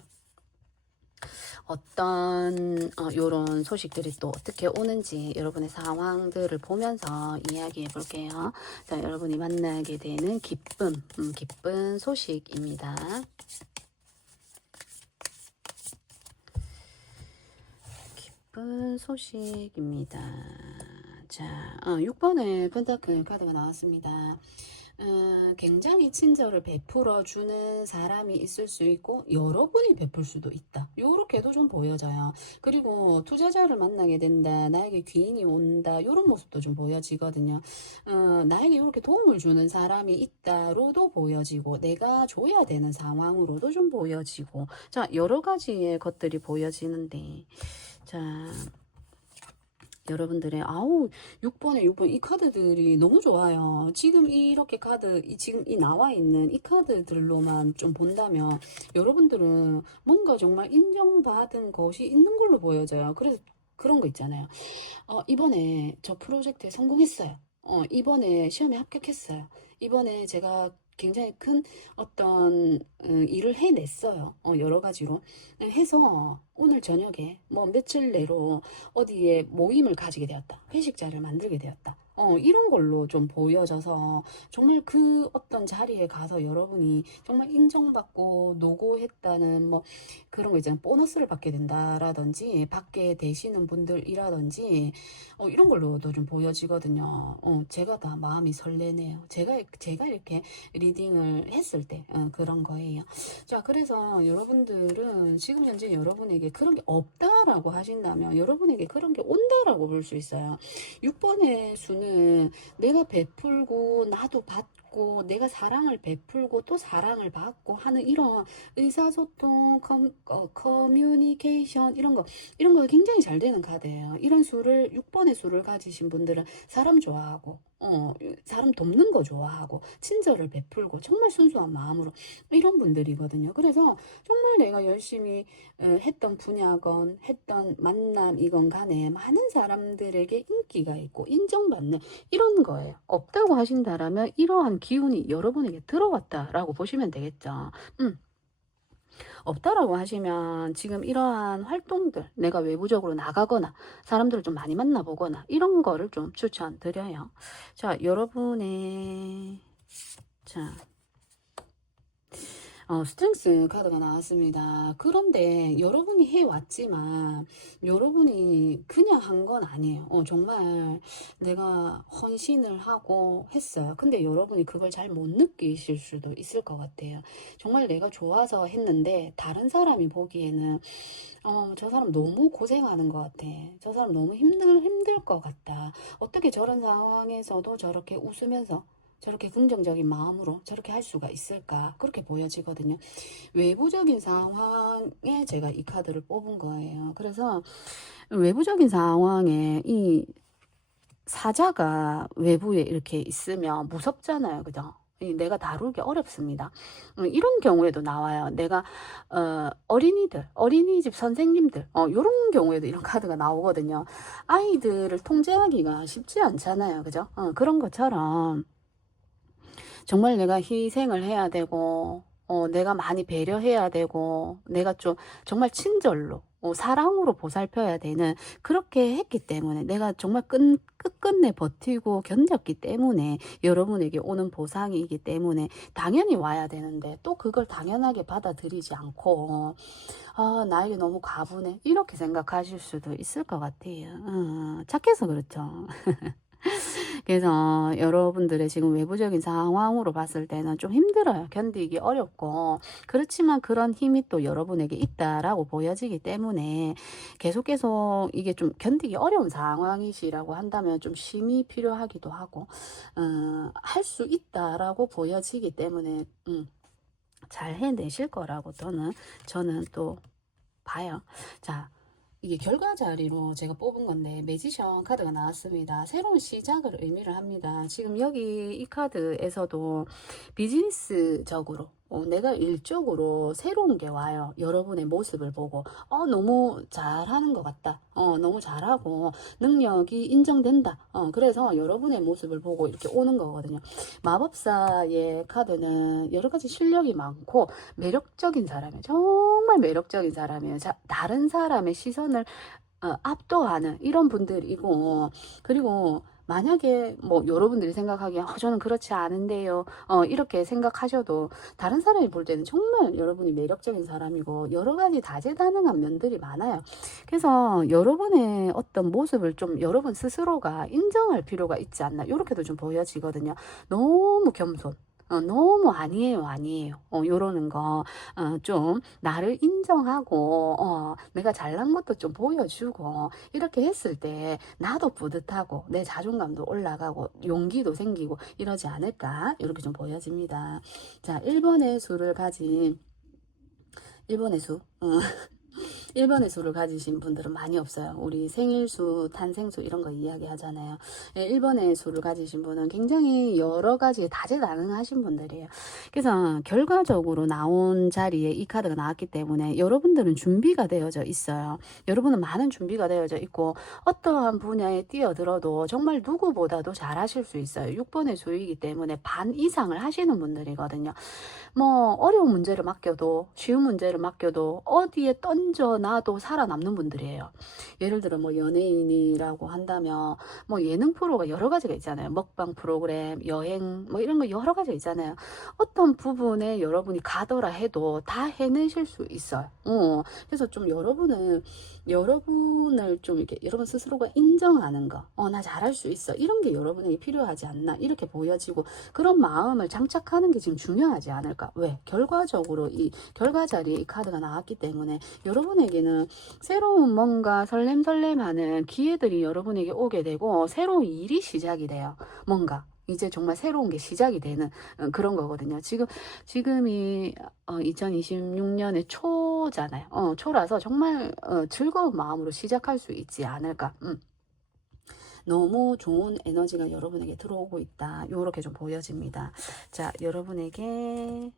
어떤 요런 소식들이 또 어떻게 오는지 여러분의 상황들을 보면서 이야기해 볼게요. 자, 여러분이 만나게 되는 기쁜 소식입니다. 기쁜 소식입니다. 자, 6번의 펜타클 카드가 나왔습니다. 굉장히 친절을 베풀어 주는 사람이 있을 수 있고 여러분이 베풀 수도 있다. 요렇게도 좀 보여져요. 그리고 투자자를 만나게 된다. 나에게 귀인이 온다. 요런 모습도 좀 보여지거든요. 나에게 이렇게 도움을 주는 사람이 있다로도 보여지고 내가 줘야 되는 상황으로도 좀 보여지고 자, 여러 가지의 것들이 보여지는데 자, 여러분들의 6번 이 카드들이 너무 좋아요. 지금 이렇게 지금 이 나와 있는 이 카드들로만 좀 본다면 여러분들은 뭔가 정말 인정받은 것이 있는 걸로 보여져요. 그래서 그런 거 있잖아요. 이번에 저 프로젝트에 성공했어요. 이번에 시험에 합격했어요. 이번에 제가 굉장히 큰 어떤 일을 해냈어요. 여러 가지로 해서 오늘 저녁에 뭐 며칠 내로 어디에 모임을 가지게 되었다. 회식 자리를 만들게 되었다. 이런 걸로 좀 보여져서 정말 그 어떤 자리에 가서 여러분이 정말 인정받고 노고했다는 뭐 그런 거 있잖아요. 보너스를 받게 된다라든지 받게 되시는 분들이라든지 이런 걸로도 좀 보여지거든요. 제가 다 마음이 설레네요. 제가 이렇게 리딩을 했을 때 그런 거예요. 자, 그래서 여러분들은 지금 현재 여러분에게 그런 게 없다라고 하신다면 여러분에게 그런 게 온다라고 볼 수 있어요. 6번의 수는 내가 베풀고 나도 받고 내가 사랑을 베풀고 또 사랑을 받고 하는 이런 의사소통, 커뮤니케이션 이런 거 굉장히 잘 되는 카드예요. 이런 수를 6번의 수를 가지신 분들은 사람 좋아하고 사람 돕는 거 좋아하고 친절을 베풀고 정말 순수한 마음으로 이런 분들이거든요. 그래서 정말 내가 열심히 했던 분야건 했던 만남이건 간에 많은 사람들에게 인기가 있고 인정받는 이런 거예요. 없다고 하신다라면 이러한 기운이 여러분에게 들어왔다라고 보시면 되겠죠. 음. 없다라고 하시면 지금 이러한 활동들 내가 외부적으로 나가거나 사람들을 좀 많이 만나보거나 이런 거를 좀 추천드려요. 자, 여러분의 자 스트렝스 카드가 나왔습니다. 그런데 여러분이 해왔지만 여러분이 그냥 한 건 아니에요. 정말 내가 헌신을 하고 했어요. 근데 여러분이 그걸 잘 못 느끼실 수도 있을 것 같아요. 정말 내가 좋아서 했는데 다른 사람이 보기에는 저 사람 너무 고생하는 것 같아. 저 사람 너무 힘들 것 같다. 어떻게 저런 상황에서도 저렇게 웃으면서 저렇게 긍정적인 마음으로 저렇게 할 수가 있을까? 그렇게 보여지거든요. 외부적인 상황에 제가 이 카드를 뽑은 거예요. 그래서 외부적인 상황에 이 사자가 외부에 이렇게 있으면 무섭잖아요. 그죠? 내가 다루기 어렵습니다. 이런 경우에도 나와요. 내가 어린이들, 어린이집 선생님들 이런 경우에도 이런 카드가 나오거든요. 아이들을 통제하기가 쉽지 않잖아요. 그죠? 그런 것처럼 정말 내가 희생을 해야 되고, 내가 많이 배려해야 되고, 내가 좀 정말 친절로, 사랑으로 보살펴야 되는, 그렇게 했기 때문에, 내가 정말 끝끝내 버티고 견뎠기 때문에, 여러분에게 오는 보상이기 때문에, 당연히 와야 되는데, 또 그걸 당연하게 받아들이지 않고, 나에게 너무 가분해. 이렇게 생각하실 수도 있을 것 같아요. 착해서 그렇죠. 그래서 여러분들의 지금 외부적인 상황으로 봤을 때는 좀 힘들어요. 견디기 어렵고. 그렇지만 그런 힘이 또 여러분에게 있다라고 보여지기 때문에 계속 이게 좀 견디기 어려운 상황이시라고 한다면 좀 쉼이 필요하기도 하고, 할 수 있다라고 보여지기 때문에, 잘 해내실 거라고 저는 또 봐요. 자, 이게 결과 자리로 제가 뽑은 건데 매지션 카드가 나왔습니다. 새로운 시작을 의미를 합니다. 지금 여기 이 카드에서도 비즈니스적으로 내가 일적으로 새로운 게 와요. 여러분의 모습을 보고 너무 잘하는 것 같다. 너무 잘하고 능력이 인정된다. 그래서 여러분의 모습을 보고 이렇게 오는 거거든요. 마법사의 카드는 여러 가지 실력이 많고 매력적인 사람이에요. 정말 매력적인 사람이에요. 다른 사람의 시선을 압도하는 이런 분들이고, 그리고 만약에 뭐 여러분들이 생각하기에 저는 그렇지 않은데요 이렇게 생각하셔도 다른 사람이 볼 때는 정말 여러분이 매력적인 사람이고 여러 가지 다재다능한 면들이 많아요. 그래서 여러분의 어떤 모습을 좀 여러분 스스로가 인정할 필요가 있지 않나 이렇게도 좀 보여지거든요. 너무 겸손, 너무 아니에요. 요러는 거, 좀, 나를 인정하고, 내가 잘난 것도 좀 보여주고, 이렇게 했을 때, 나도 뿌듯하고, 내 자존감도 올라가고, 용기도 생기고, 이러지 않을까? 이렇게 좀 보여집니다. 자, 1번의 수를 가진, 1번의 수, 1번의 수를 가지신 분들은 많이 없어요. 우리 생일수, 탄생수 이런 거 이야기하잖아요. 1번의 수를 가지신 분은 굉장히 여러 가지 다재다능하신 분들이에요. 그래서 결과적으로 나온 자리에 이 카드가 나왔기 때문에 여러분들은 준비가 되어져 있어요. 여러분은 많은 준비가 되어져 있고 어떠한 분야에 뛰어들어도 정말 누구보다도 잘하실 수 있어요. 6번의 수이기 때문에 반 이상을 하시는 분들이거든요. 뭐 어려운 문제를 맡겨도 쉬운 문제를 맡겨도 어디에 던져놔도 살아남는 분들이에요. 예를 들어 뭐 연예인이라고 한다면 뭐 예능 프로가 여러 가지가 있잖아요. 먹방 프로그램, 여행 뭐 이런 거 여러 가지가 있잖아요. 어떤 부분에 여러분이 가더라 해도 다 해내실 수 있어요. 그래서 좀 여러분을 좀 이렇게 여러분 스스로가 인정하는 거, 나 잘할 수 있어. 이런 게 여러분에게 필요하지 않나 이렇게 보여지고 그런 마음을 장착하는 게 지금 중요하지 않을까. 왜? 결과적으로 이 결과 자리에 이 카드가 나왔기 때문에 여러분에게는 새로운 뭔가 설렘설렘하는 기회들이 여러분에게 오게 되고 새로운 일이 시작이 돼요. 뭔가 이제 정말 새로운 게 시작이 되는 그런 거거든요. 지금이 2026년의 초잖아요. 초라서 정말 즐거운 마음으로 시작할 수 있지 않을까. 너무 좋은 에너지가 여러분에게 들어오고 있다. 요렇게 좀 보여집니다. 자, 여러분에게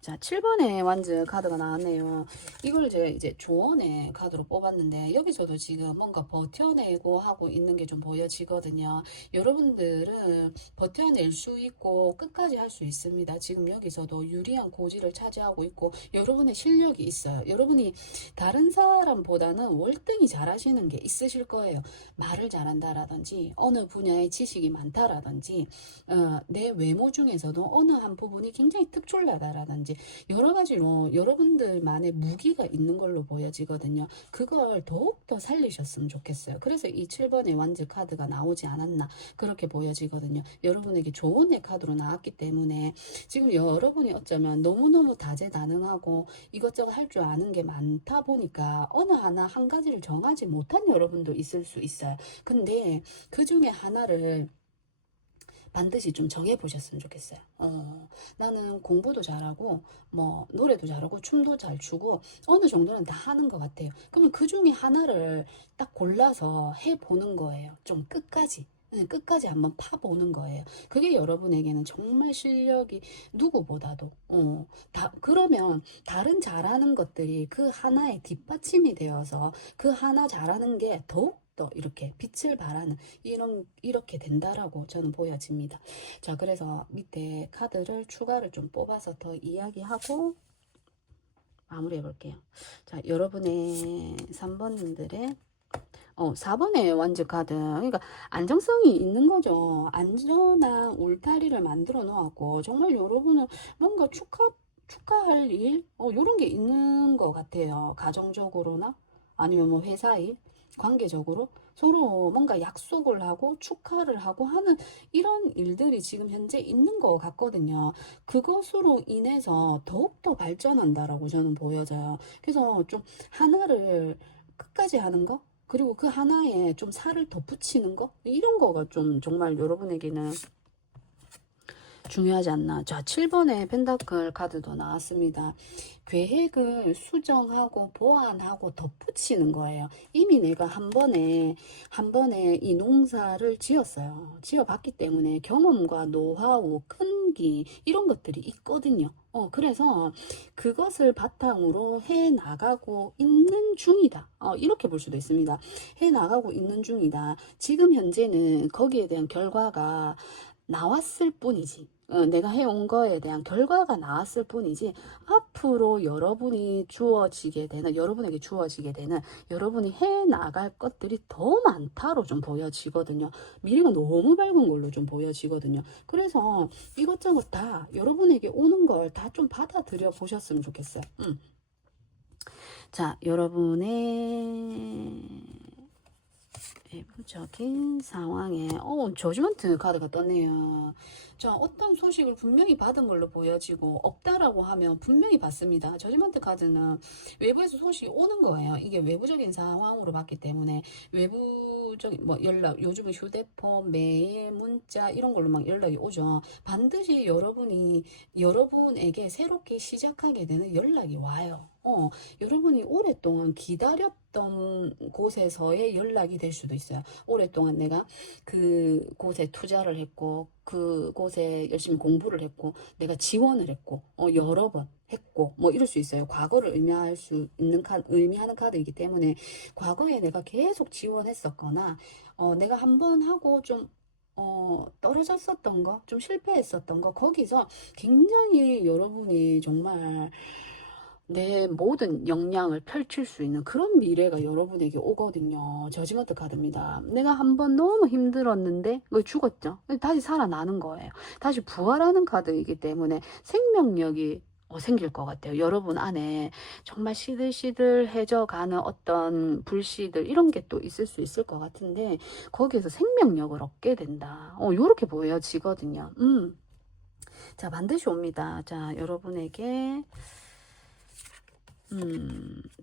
자, 7번의 완즈 카드가 나왔네요. 이걸 제가 이제 조언의 카드로 뽑았는데, 여기서도 지금 뭔가 버텨내고 하고 있는 게 좀 보여지거든요. 여러분들은 버텨낼 수 있고 끝까지 할 수 있습니다. 지금 여기서도 유리한 고지를 차지하고 있고, 여러분의 실력이 있어요. 여러분이 다른 사람보다는 월등히 잘하시는 게 있으실 거예요. 말을 잘한다라든지, 어느 분야의 지식이 많다라든지, 내 외모 중에서도 어느 한 부분이 굉장히 특출나다라든지, 여러 가지로 여러분들만의 무기가 있는 걸로 보여지거든요. 그걸 더욱더 살리셨으면 좋겠어요. 그래서 이 7번의 완즈 카드가 나오지 않았나 그렇게 보여지거든요. 여러분에게 조언의 카드로 나왔기 때문에 지금 여러분이 어쩌면 너무너무 다재다능하고 이것저것 할 줄 아는 게 많다 보니까 어느 하나 한 가지를 정하지 못한 여러분도 있을 수 있어요. 근데 그 중에 하나를 반드시 좀 정해보셨으면 좋겠어요. 나는 공부도 잘하고, 뭐, 노래도 잘하고, 춤도 잘 추고, 어느 정도는 다 하는 것 같아요. 그러면 그 중에 하나를 딱 골라서 해보는 거예요. 좀 끝까지. 끝까지 한번 파보는 거예요. 그게 여러분에게는 정말 실력이 누구보다도, 그러면 다른 잘하는 것들이 그 하나의 뒷받침이 되어서 그 하나 잘하는 게 더욱 더 이렇게 빛을 발하는 이렇게 된다라고 저는 보여집니다. 자, 그래서 밑에 카드를 추가를 좀 뽑아서 더 이야기하고 마무리해 볼게요. 자, 여러분의 3번님들의 4번의 완즈 카드. 그러니까 안정성이 있는 거죠. 안전한 울타리를 만들어 놓았고, 정말 여러분은 뭔가 축하할 일? 요런 게 있는 것 같아요. 가정적으로나 아니면 뭐 회사 일, 관계적으로 서로 뭔가 약속을 하고 축하를 하고 하는 이런 일들이 지금 현재 있는 것 같거든요. 그것으로 인해서 더욱더 발전한다라고 저는 보여져요. 그래서 좀 하나를 끝까지 하는 거? 그리고 그 하나에 좀 살을 덧붙이는 거? 이런 거가 좀 정말 여러분에게는 중요하지 않나. 자, 7번의 펜타클 카드도 나왔습니다. 계획을 수정하고 보완하고 덧붙이는 거예요. 이미 내가 한 번에 이 농사를 지었어요. 지어봤기 때문에 경험과 노하우, 끈기 이런 것들이 있거든요. 그래서 그것을 바탕으로 해 나가고 있는 중이다. 이렇게 볼 수도 있습니다. 해 나가고 있는 중이다. 지금 현재는 거기에 대한 결과가 나왔을 뿐이지. 내가 해온 거에 대한 결과가 나왔을 뿐이지 앞으로 여러분에게 주어지게 되는 여러분이 해 나갈 것들이 더 많다로 좀 보여지거든요. 미래가 너무 밝은 걸로 좀 보여지거든요. 그래서 이것저것 다 여러분에게 오는 걸 다 좀 받아들여 보셨으면 좋겠어요. 자, 여러분의 외부적인 상황에 저지먼트 카드가 떴네요. 자, 어떤 소식을 분명히 받은 걸로 보여지고 없다라고 하면 분명히 받습니다. 저지먼트 카드는 외부에서 소식이 오는 거예요. 이게 외부적인 상황으로 봤기 때문에 외부적인 뭐 연락, 요즘은 휴대폰, 메일, 문자 이런 걸로 막 연락이 오죠. 반드시 여러분에게 새롭게 시작하게 되는 연락이 와요. 여러분이 오랫동안 기다렸던 곳에서의 연락이 될 수도 있어요. 오랫동안 내가 그곳에 투자를 했고, 그곳에 열심히 공부를 했고, 내가 지원을 했고, 여러 번 했고, 뭐 이럴 수 있어요. 과거를 의미하는 카드이기 때문에, 과거에 내가 계속 지원했었거나, 내가 한 번 하고 좀 떨어졌었던 거, 좀 실패했었던 거, 거기서 굉장히 여러분이 정말 내 모든 역량을 펼칠 수 있는 그런 미래가 여러분에게 오거든요. 저지먼트 카드입니다. 내가 한번 너무 힘들었는데 죽었죠. 다시 살아나는 거예요. 다시 부활하는 카드이기 때문에 생명력이 생길 것 같아요. 여러분 안에 정말 시들시들해져 가는 어떤 불씨들 이런 게 또 있을 수 있을 것 같은데 거기에서 생명력을 얻게 된다. 요렇게 보여지거든요. 자, 반드시 옵니다. 자, 여러분에게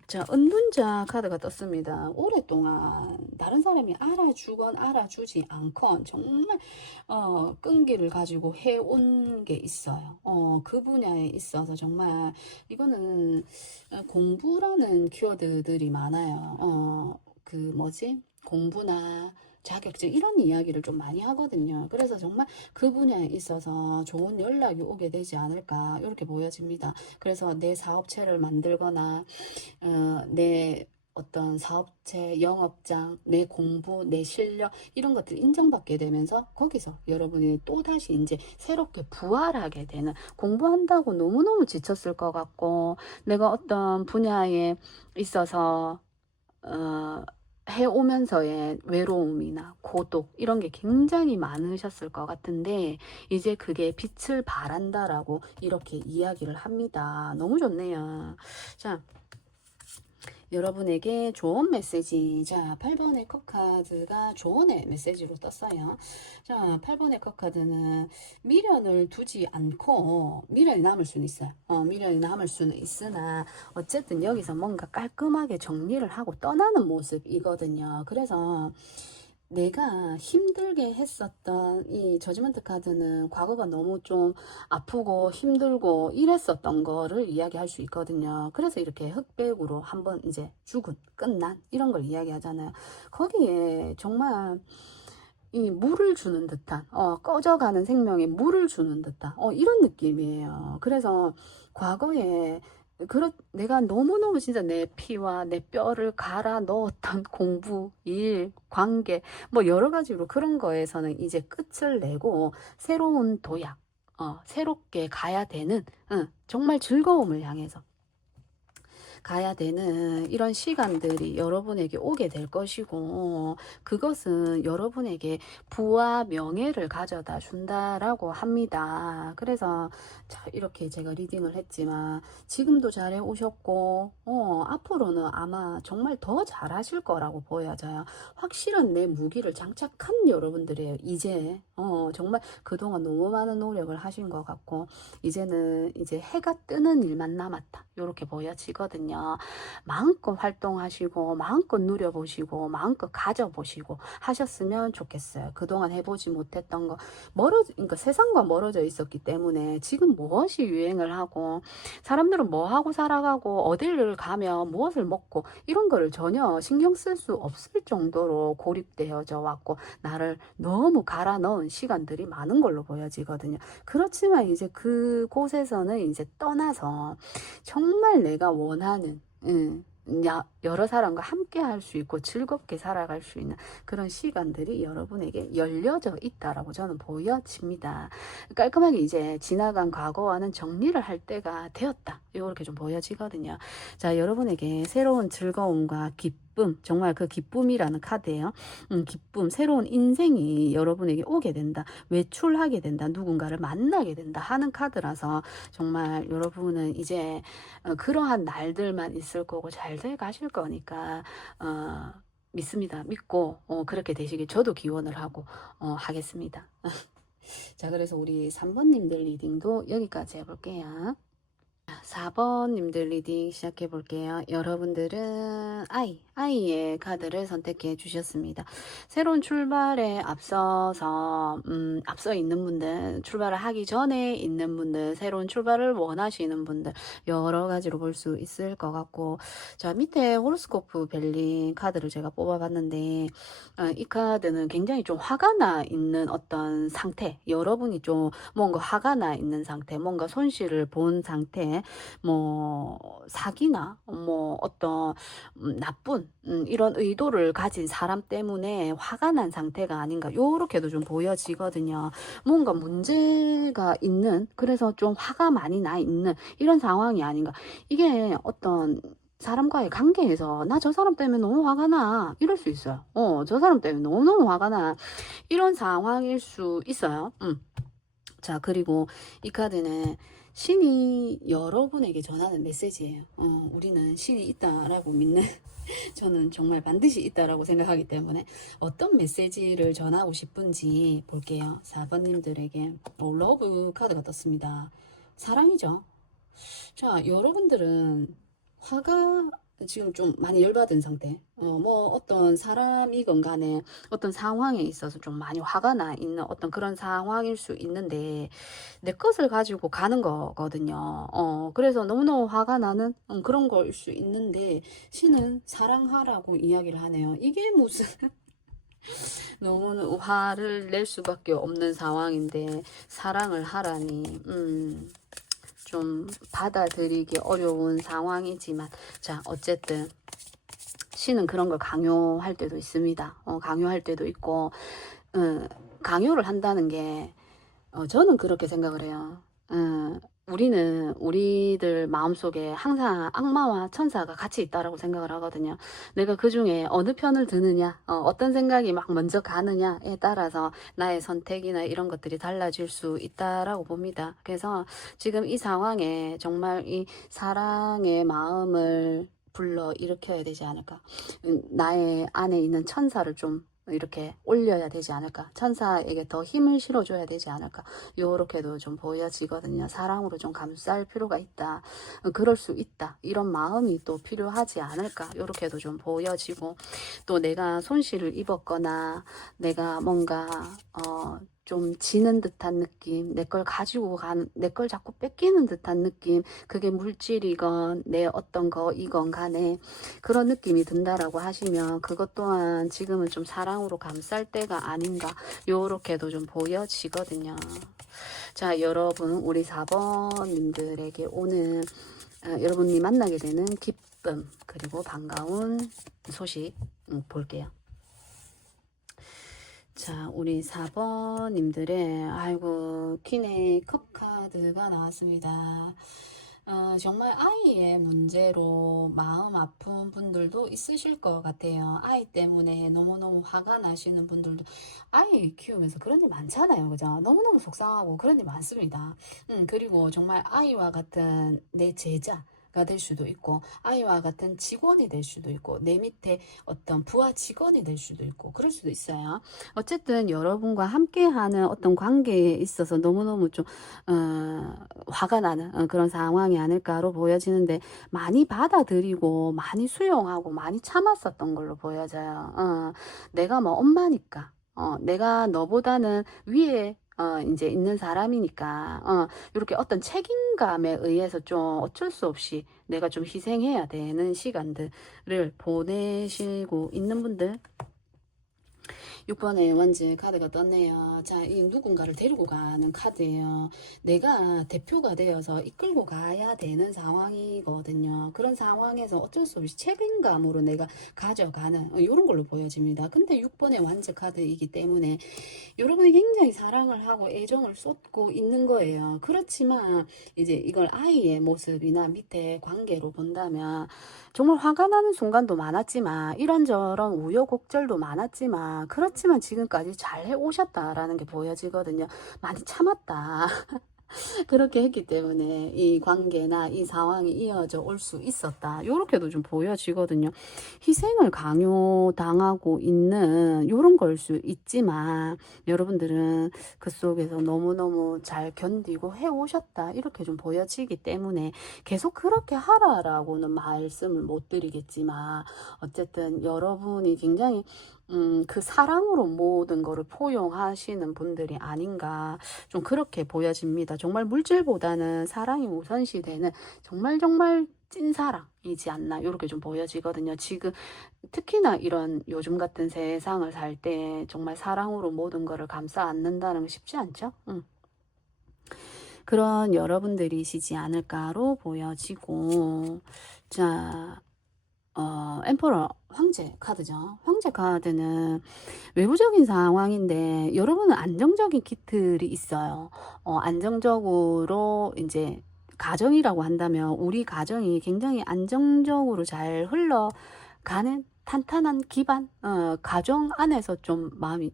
자, 은둔자 카드가 떴습니다. 오랫동안 다른 사람이 알아주건 알아주지 않건 정말 끈기를 가지고 해온 게 있어요. 그 분야에 있어서 정말 이거는 공부라는 키워드들이 많아요. 그 뭐지? 공부나 자격증 이런 이야기를 좀 많이 하거든요. 그래서 정말 그 분야에 있어서 좋은 연락이 오게 되지 않을까 이렇게 보여집니다. 그래서 내 사업체를 만들거나 내 어떤 사업체, 영업장, 내 공부, 내 실력 이런 것들 인정받게 되면서 거기서 여러분이 또다시 이제 새롭게 부활하게 되는, 공부한다고 너무너무 지쳤을 것 같고 내가 어떤 분야에 있어서 해오면서의 외로움이나 고독 이런 게 굉장히 많으셨을 것 같은데 이제 그게 빛을 발한다라고 이렇게 이야기를 합니다. 너무 좋네요. 자, 여러분에게 좋은 메시지. 자, 8번의 컵카드가 조언의 메시지로 떴어요. 자, 8번의 컵카드는 미련을 두지 않고, 미련이 남을 수는 있어요. 미련이 남을 수는 있으나 어쨌든 여기서 뭔가 깔끔하게 정리를 하고 떠나는 모습이거든요. 그래서 내가 힘들게 했었던 이 저지먼트 카드는 과거가 너무 좀 아프고 힘들고 이랬었던 거를 이야기할 수 있거든요. 그래서 이렇게 흑백으로 한번 이제 죽은, 끝난 이런 걸 이야기하잖아요. 거기에 정말 이 물을 주는 듯한, 꺼져가는 생명에 물을 주는 듯한, 이런 느낌이에요. 그래서 과거에 내가 너무너무 진짜 내 피와 내 뼈를 갈아 넣었던 공부, 일, 관계, 뭐 여러 가지로 그런 거에서는 이제 끝을 내고 새로운 도약, 새롭게 가야 되는, 정말 즐거움을 향해서 가야 되는 이런 시간들이 여러분에게 오게 될 것이고, 그것은 여러분에게 부와 명예를 가져다 준다라고 합니다. 그래서 자, 이렇게 제가 리딩을 했지만 지금도 잘해 오셨고 앞으로는 아마 정말 더 잘하실 거라고 보여져요. 확실한 내 무기를 장착한 여러분들이에요. 이제 정말 그동안 너무 많은 노력을 하신 것 같고 이제는 이제 해가 뜨는 일만 남았다 이렇게 보여지거든요. 마음껏 활동하시고 마음껏 누려보시고 마음껏 가져보시고 하셨으면 좋겠어요. 그동안 해보지 못했던 거, 그러니까 세상과 멀어져 있었기 때문에 지금 무엇이 유행을 하고 사람들은 뭐 하고 살아가고 어디를 가면 무엇을 먹고 이런 거를 전혀 신경 쓸 수 없을 정도로 고립되어져 왔고 나를 너무 갈아 넣은 시간들이 많은 걸로 보여지거든요. 그렇지만 이제 그곳에서는 이제 떠나서 정말 내가 원하는 여러 사람과 함께 할 수 있고 즐겁게 살아갈 수 있는 그런 시간들이 여러분에게 열려져 있다라고 저는 보여집니다. 깔끔하게 이제 지나간 과거와는 정리를 할 때가 되었다. 이렇게 좀 보여지거든요. 자, 여러분에게 새로운 즐거움과 기쁨, 정말 그 기쁨이라는 카드예요. 기쁨, 새로운 인생이 여러분에게 오게 된다. 외출하게 된다. 누군가를 만나게 된다 하는 카드라서 정말 여러분은 이제 그러한 날들만 있을 거고 잘 돼 가실 거니까 믿습니다. 믿고 그렇게 되시길 저도 기원을 하고 하겠습니다. 자, 그래서 우리 3번님들 리딩도 여기까지 해볼게요. 4번님들 리딩 시작해 볼게요. 여러분들은 아이의 카드를 선택해 주셨습니다. 새로운 출발에 앞서 있는 분들, 출발을 하기 전에 있는 분들, 새로운 출발을 원하시는 분들, 여러 가지로 볼 수 있을 것 같고, 자, 밑에 호로스코프 벨린 카드를 제가 뽑아봤는데, 이 카드는 굉장히 좀 화가 나 있는 어떤 상태, 여러분이 좀 뭔가 화가 나 있는 상태, 뭔가 손실을 본 상태, 뭐 사기나 뭐 어떤 나쁜 이런 의도를 가진 사람 때문에 화가 난 상태가 아닌가 요렇게도 좀 보여지거든요. 뭔가 문제가 있는, 그래서 좀 화가 많이 나 있는 이런 상황이 아닌가. 이게 어떤 사람과의 관계에서 나 저 사람 때문에 너무 화가 나 이럴 수 있어요. 저 사람 때문에 너무너무 화가 나 이런 상황일 수 있어요. 자, 그리고 이 카드는 신이 여러분에게 전하는 메시지예요. 우리는 신이 있다라고 믿는 저는 정말 반드시 있다라고 생각하기 때문에 어떤 메시지를 전하고 싶은지 볼게요. 4번님들에게 러브 카드가 떴습니다. 사랑이죠. 자, 여러분들은 화가 지금 좀 많이 열받은 상태. 뭐 어떤 사람이건 간에 어떤 상황에 있어서 좀 많이 화가 나 있는 어떤 그런 상황일 수 있는데 내 것을 가지고 가는 거거든요. 그래서 너무너무 화가 나는 그런 걸 수 있는데 신은 사랑하라고 이야기를 하네요. 이게 무슨 너무 화를 낼 수밖에 없는 상황인데 사랑을 하라니 좀 받아들이기 어려운 상황이지만 자 어쨌든 신은 그런 걸 강요할 때도 있습니다. 강요할 때도 있고 강요를 한다는 게 저는 그렇게 생각을 해요. 우리는 우리들 마음속에 항상 악마와 천사가 같이 있다라고 생각을 하거든요. 내가 그 중에 어느 편을 드느냐, 어떤 생각이 막 먼저 가느냐에 따라서 나의 선택이나 이런 것들이 달라질 수 있다라고 봅니다. 그래서 지금 이 상황에 정말 이 사랑의 마음을 불러 일으켜야 되지 않을까. 나의 안에 있는 천사를 좀 이렇게 올려야 되지 않을까. 천사에게 더 힘을 실어줘야 되지 않을까. 요렇게도 좀 보여지거든요. 사랑으로 좀 감쌀 필요가 있다. 그럴 수 있다. 이런 마음이 또 필요하지 않을까. 요렇게도 좀 보여지고 또 내가 손실을 입었거나 내가 뭔가 좀 지는 듯한 느낌, 내 걸 가지고 가는, 내 걸 자꾸 뺏기는 듯한 느낌, 그게 물질이건 내 어떤 거이건 간에 그런 느낌이 든다라고 하시면 그것 또한 지금은 좀 사랑으로 감쌀 때가 아닌가 요렇게도 좀 보여지거든요. 자 여러분 우리 4번님들에게 오늘 여러분이 만나게 되는 기쁨 그리고 반가운 소식 볼게요. 자, 우리 4번님들의, 아이고, 퀸의 컵 카드가 나왔습니다. 정말 아이의 문제로 마음 아픈 분들도 있으실 것 같아요. 아이 때문에 너무너무 화가 나시는 분들도, 아이 키우면서 그런 일 많잖아요. 그죠? 너무너무 속상하고 그런 일 많습니다. 그리고 정말 아이와 같은 내 제자, 가 될 수도 있고 아이와 같은 직원이 될 수도 있고 내 밑에 어떤 부하 직원이 될 수도 있고 그럴 수도 있어요. 어쨌든 여러분과 함께하는 어떤 관계에 있어서 너무너무 좀 화가 나는 그런 상황이 아닐까로 보여지는데 많이 받아들이고 많이 수용하고 많이 참았었던 걸로 보여져요. 내가 뭐 엄마니까 내가 너보다는 위에 이제 있는 사람이니까 이렇게 어떤 책임감에 의해서 좀 어쩔 수 없이 내가 좀 희생해야 되는 시간들을 보내시고 있는 분들 6번에 원지 카드가 떴네요. 자, 이 누군가를 데리고 가는 카드예요. 내가 대표가 되어서 이끌고 가야 되는 상황이거든요. 그런 상황에서 어쩔 수 없이 책임감으로 내가 가져가는 이런 걸로 보여집니다. 근데 6번의 완지 카드이기 때문에 여러분이 굉장히 사랑을 하고 애정을 쏟고 있는 거예요. 그렇지만 이제 이걸 아이의 모습이나 밑에 관계로 본다면 정말 화가 나는 순간도 많았지만 이런저런 우여곡절도 많았지만 그렇지만 지금까지 잘 해오셨다라는 게 보여지거든요. 많이 참았다. 그렇게 했기 때문에 이 관계나 이 상황이 이어져 올 수 있었다. 요렇게도 좀 보여지거든요. 희생을 강요당하고 있는 요런 걸 수 있지만 여러분들은 그 속에서 너무너무 잘 견디고 해오셨다. 이렇게 좀 보여지기 때문에 계속 그렇게 하라라고는 말씀을 못 드리겠지만 어쨌든 여러분이 굉장히 그 사랑으로 모든 거를 포용하시는 분들이 아닌가 좀 그렇게 보여집니다. 정말 물질보다는 사랑이 우선시되는 정말 정말 찐사랑이지 않나 이렇게 좀 보여지거든요. 지금 특히나 이런 요즘 같은 세상을 살 때 정말 사랑으로 모든 거를 감싸 안는다는 게 쉽지 않죠. 그런 여러분들이시지 않을까로 보여지고 자 엠퍼러 황제 카드죠. 황제 카드는 외부적인 상황인데 여러분은 안정적인 기틀이 있어요. 안정적으로 이제 가정이라고 한다면 우리 가정이 굉장히 안정적으로 잘 흘러가는 탄탄한 기반 가정 안에서 좀 마음이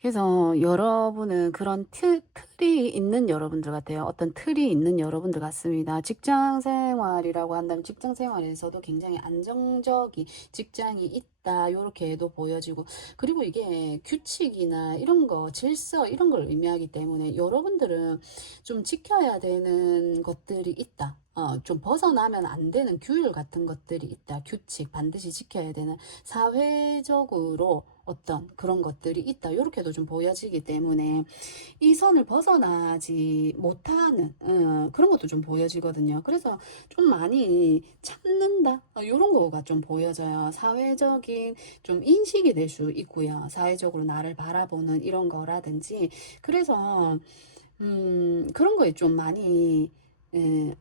그래서 여러분은 그런 틀이 틀이 있는 여러분들 같아요. 어떤 틀이 있는 여러분들 같습니다. 직장 생활이라고 한다면 직장 생활에서도 굉장히 안정적인 직장이 있다. 요렇게도 보여지고, 그리고 이게 규칙이나 이런 거, 질서 이런 걸 의미하기 때문에 여러분들은 좀 지켜야 되는 것들이 있다. 좀 벗어나면 안 되는 규율 같은 것들이 있다. 규칙 반드시 지켜야 되는 사회적으로 어떤 그런 것들이 있다. 이렇게도 좀 보여지기 때문에 이 선을 벗어나지 못하는 그런 것도 좀 보여지거든요. 그래서 좀 많이 참는다. 이런 거가 좀 보여져요. 사회적인 좀 인식이 될 수 있고요. 사회적으로 나를 바라보는 이런 거라든지. 그래서 그런 거에 좀 많이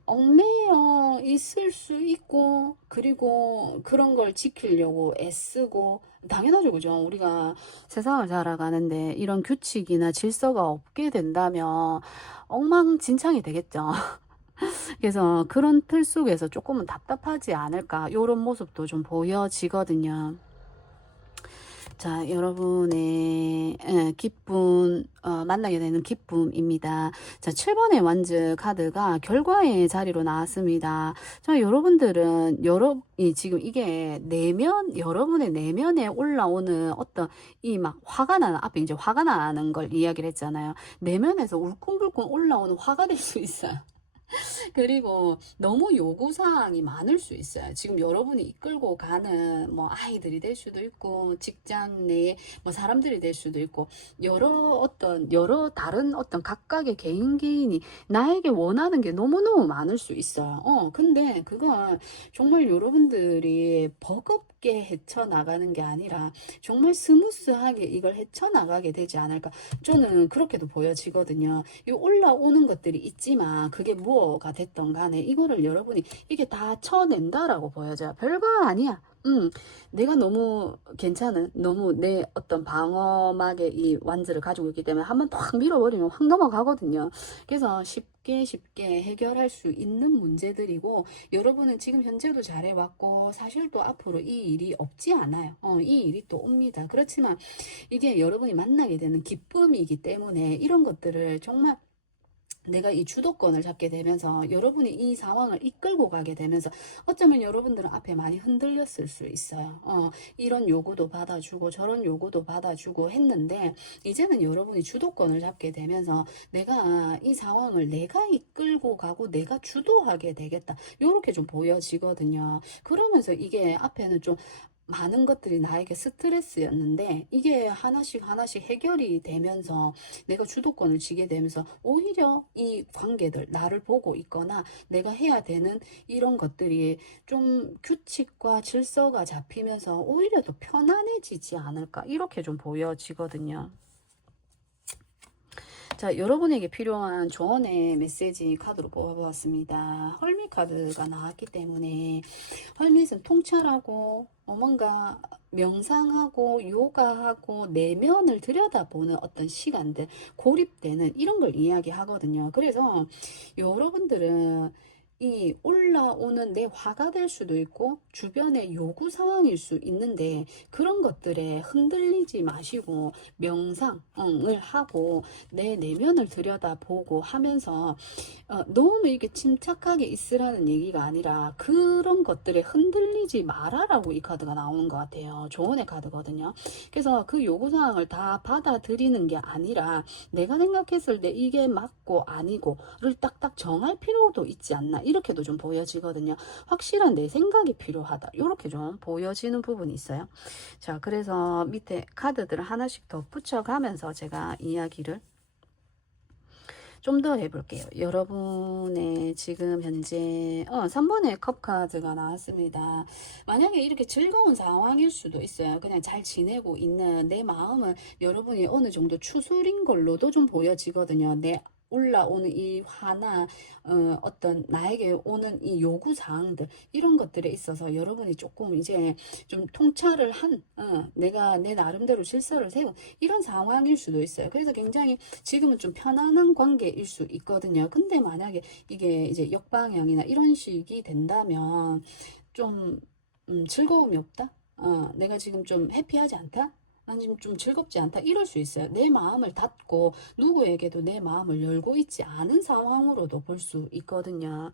얽매여 있을 수 있고, 그리고 그런 걸 지키려고 애쓰고, 당연하죠, 그죠? 우리가 세상을 살아가는데 이런 규칙이나 질서가 없게 된다면 엉망진창이 되겠죠. 그래서 그런 틀 속에서 조금은 답답하지 않을까, 요런 모습도 좀 보여지거든요. 자, 여러분의 기쁨, 만나게 되는 기쁨입니다. 자, 7번의 완즈 카드가 결과의 자리로 나왔습니다. 자, 여러분들은, 지금 이게 여러분의 내면에 올라오는 어떤 앞에 이제 화가 나는 걸 이야기를 했잖아요. 내면에서 울쿵불쿵 올라오는 화가 될 수 있어요. 그리고 너무 요구사항이 많을 수 있어요. 지금 여러분이 이끌고 가는 뭐 아이들이 될 수도 있고, 직장 내에 뭐 사람들이 될 수도 있고, 여러 다른 어떤 각각의 개인이 나에게 원하는 게 너무너무 많을 수 있어요. 근데 그건 정말 여러분들이 버겁게 헤쳐나가는 게 아니라 정말 스무스하게 이걸 헤쳐나가게 되지 않을까. 저는 그렇게도 보여지거든요. 이 올라오는 것들이 있지만 그게 뭐가 됐던 간에 이거를 여러분이 이게 다 쳐낸다라고 보여져요. 별거 아니야. 내가 너무 괜찮은, 너무 내 어떤 방어막의 이 완즈를 가지고 있기 때문에 한번 탁 밀어버리면 확 넘어가거든요. 그래서 쉽게 해결할 수 있는 문제들이고, 여러분은 지금 현재도 잘해왔고, 사실 또 앞으로 이 일이 없지 않아요. 이 일이 또 옵니다. 그렇지만 이게 여러분이 만나게 되는 기쁨이기 때문에 이런 것들을 정말 내가 이 주도권을 잡게 되면서 여러분이 이 상황을 이끌고 가게 되면서 어쩌면 여러분들은 앞에 많이 흔들렸을 수 있어요. 이런 요구도 받아주고 저런 요구도 받아주고 했는데, 이제는 여러분이 주도권을 잡게 되면서 내가 이 상황을 내가 이끌고 가고 내가 주도하게 되겠다. 요렇게 좀 보여지거든요. 그러면서 이게 앞에는 좀 많은 것들이 나에게 스트레스였는데 이게 하나씩 해결이 되면서 내가 주도권을 쥐게 되면서 오히려 이 관계들, 나를 보고 있거나 내가 해야 되는 이런 것들이 좀 규칙과 질서가 잡히면서 오히려 더 편안해지지 않을까, 이렇게 좀 보여지거든요. 자, 여러분에게 필요한 조언의 메시지 카드로 뽑아보았습니다. 헐밋 카드가 나왔기 때문에, 헐밋은 통찰하고 뭔가 명상하고 요가하고 내면을 들여다보는 어떤 시간들, 고립되는 이런 걸 이야기하거든요. 그래서 여러분들은 이 올라오는 내 화가 될 수도 있고 주변의 요구 사항일 수 있는데, 그런 것들에 흔들리지 마시고 명상을 하고 내 내면을 들여다보고 하면서 너무 이렇게 침착하게 있으라는 얘기가 아니라 그런 것들에 흔들리지 말아라고 이 카드가 나오는 것 같아요. 조언의 카드거든요. 그래서 그 요구사항을 다 받아들이는 게 아니라 내가 생각했을 때 이게 맞고 아니고를 딱딱 정할 필요도 있지 않나, 이렇게도 좀 보여지거든요. 확실한 내 생각이 필요하다, 이렇게 좀 보여지는 부분이 있어요. 자, 그래서 밑에 카드들을 하나씩 더 붙여가면서 제가 이야기를 좀 더 해볼게요. 여러분의 지금 현재 3번의 컵 카드가 나왔습니다. 만약에 이렇게 즐거운 상황일 수도 있어요. 그냥 잘 지내고 있는 내 마음은 여러분이 어느 정도 추스린 걸로도 좀 보여지거든요. 내 올라오는 이 화나 어떤 나에게 오는 이 요구 사항들, 이런 것들에 있어서 여러분이 조금 이제 좀 통찰을 한 내가 내 나름대로 질서를 세운 이런 상황일 수도 있어요. 그래서 굉장히 지금은 좀 편안한 관계일 수 있거든요. 근데 만약에 이게 이제 역방향이나 이런 식이 된다면 좀 즐거움이 없다? 내가 지금 좀 해피하지 않다? 난 지금 좀 즐겁지 않다 이럴 수 있어요. 내 마음을 닫고 누구에게도 내 마음을 열고 있지 않은 상황으로도 볼 수 있거든요.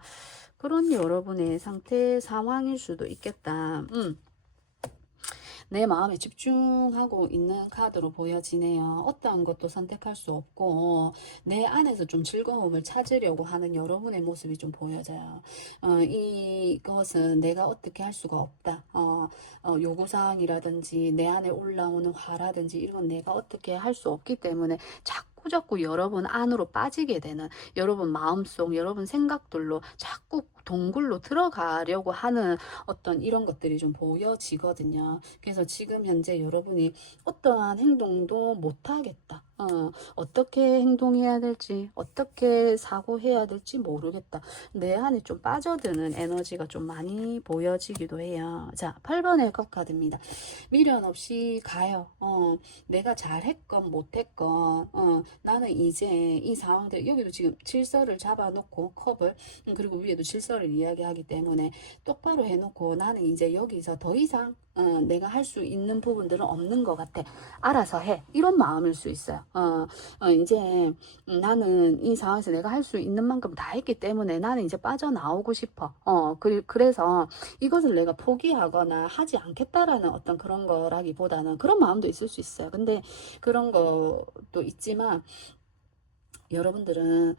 그런 여러분의 상태 상황일 수도 있겠다. 내 마음에 집중하고 있는 카드로 보여지네요. 어떠한 것도 선택할 수 없고 내 안에서 좀 즐거움을 찾으려고 하는 여러분의 모습이 좀 보여져요. 이것은 내가 어떻게 할 수가 없다. 요구사항이라든지 내 안에 올라오는 화라든지 이런 건 내가 어떻게 할 수 없기 때문에 자꾸 여러분 안으로 빠지게 되는, 여러분 마음속 여러분 생각들로 자꾸 동굴로 들어가려고 하는 어떤 이런 것들이 좀 보여지거든요. 그래서 지금 현재 여러분이 어떠한 행동도 못하겠다. 어떻게 행동해야 될지, 어떻게 사고해야 될지 모르겠다. 내 안에 좀 빠져드는 에너지가 좀 많이 보여지기도 해요. 자, 8번의 컵 카드입니다. 미련 없이 가요. 내가 잘했건 못했건 나는 이제 이 상황들, 여기도 지금 질서를 잡아놓고 컵을, 그리고 위에도 질서를 이야기하기 때문에 똑바로 해놓고 나는 이제 여기서 더 이상 내가 할 수 있는 부분들은 없는 것 같아. 알아서 해. 이런 마음일 수 있어요. 이제 나는 이 상황에서 내가 할 수 있는 만큼 다 했기 때문에 나는 이제 빠져나오고 싶어. 그래서 이것을 내가 포기하거나 하지 않겠다라는 어떤 그런 거라기보다는 그런 마음도 있을 수 있어요. 근데 그런 것도 있지만 여러분들은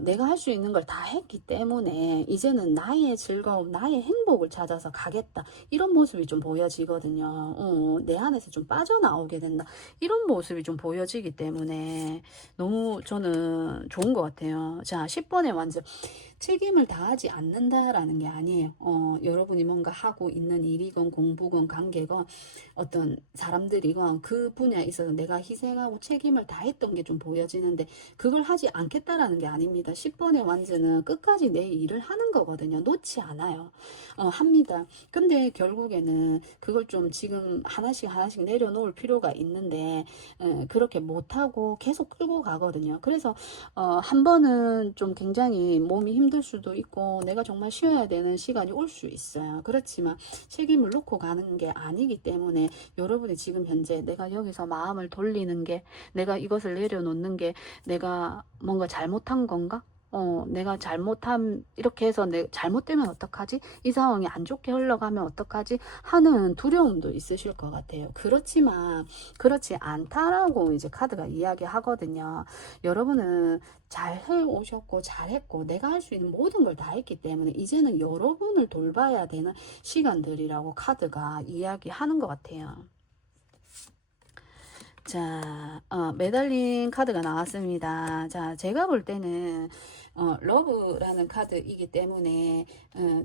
내가 할 수 있는 걸 다 했기 때문에 이제는 나의 즐거움, 나의 행복을 찾아서 가겠다. 이런 모습이 좀 보여지거든요. 내 안에서 좀 빠져나오게 된다. 이런 모습이 좀 보여지기 때문에 너무 저는 좋은 것 같아요. 자, 10번의 완전. 책임을 다하지 않는다라는 게 아니에요. 여러분이 뭔가 하고 있는 일이건 공부건 관계건 어떤 사람들이건 그 분야에 있어서 내가 희생하고 책임을 다했던 게 좀 보여지는데 그걸 하지 않겠다라는 게 아닙니다. 10번의 완즈는 끝까지 내 일을 하는 거거든요. 놓지 않아요. 합니다. 근데 결국에는 그걸 좀 지금 하나씩 내려놓을 필요가 있는데 그렇게 못하고 계속 끌고 가거든요. 그래서 한 번은 좀 굉장히 몸이 힘들 수도 있고 내가 정말 쉬어야 되는 시간이 올 수 있어요. 그렇지만 책임을 놓고 가는 게 아니기 때문에 여러분이 지금 현재 내가 여기서 마음을 돌리는 게, 내가 이것을 내려놓는 게 내가 뭔가 잘못한 건가? 내가 이렇게 해서 잘못되면 어떡하지? 이 상황이 안 좋게 흘러가면 어떡하지? 하는 두려움도 있으실 것 같아요. 그렇지만, 그렇지 않다라고 이제 카드가 이야기하거든요. 여러분은 잘 해오셨고, 잘했고, 내가 할 수 있는 모든 걸 다 했기 때문에, 이제는 여러분을 돌봐야 되는 시간들이라고 카드가 이야기하는 것 같아요. 자, 매달린 카드가 나왔습니다. 자, 제가 볼 때는 러브라는 카드이기 때문에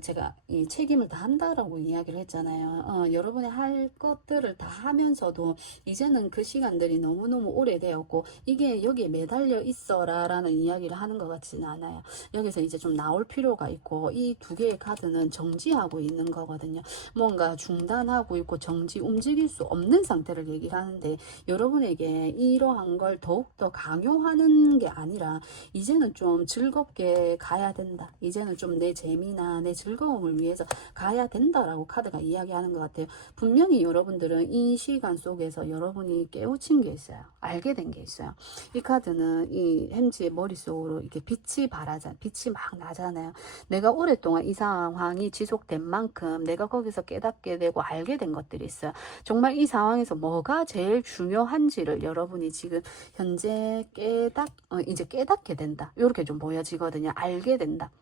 제가 이 책임을 다 한다라고 이야기를 했잖아요. 여러분이 할 것들을 다 하면서도 이제는 그 시간들이 너무너무 오래되었고 이게 여기에 매달려 있어라 라는 이야기를 하는 것 같지는 않아요. 여기서 이제 좀 나올 필요가 있고 이 두 개의 카드는 정지하고 있는 거거든요. 뭔가 중단하고 있고 움직일 수 없는 상태를 얘기를 하는데 여러분에게 이러한 걸 더욱더 강요하는 게 아니라 이제는 좀 즐겁게 가야 된다. 이제는 좀 내 재미나 내 즐거움을 위해서 가야 된다라고 카드가 이야기하는 것 같아요. 분명히 여러분들은 이 시간 속에서 여러분이 깨우친 게 있어요. 알게 된 게 있어요. 이 카드는 이 햄지의 머릿속으로 이렇게 빛이 막 나잖아요. 내가 오랫동안 이 상황이 지속된 만큼 내가 거기서 깨닫게 되고 알게 된 것들이 있어요. 정말 이 상황에서 뭐가 제일 중요한지를 여러분이 지금 현재 이제 깨닫게 된다. 이렇게 좀 보여지거든요. 알게 된다.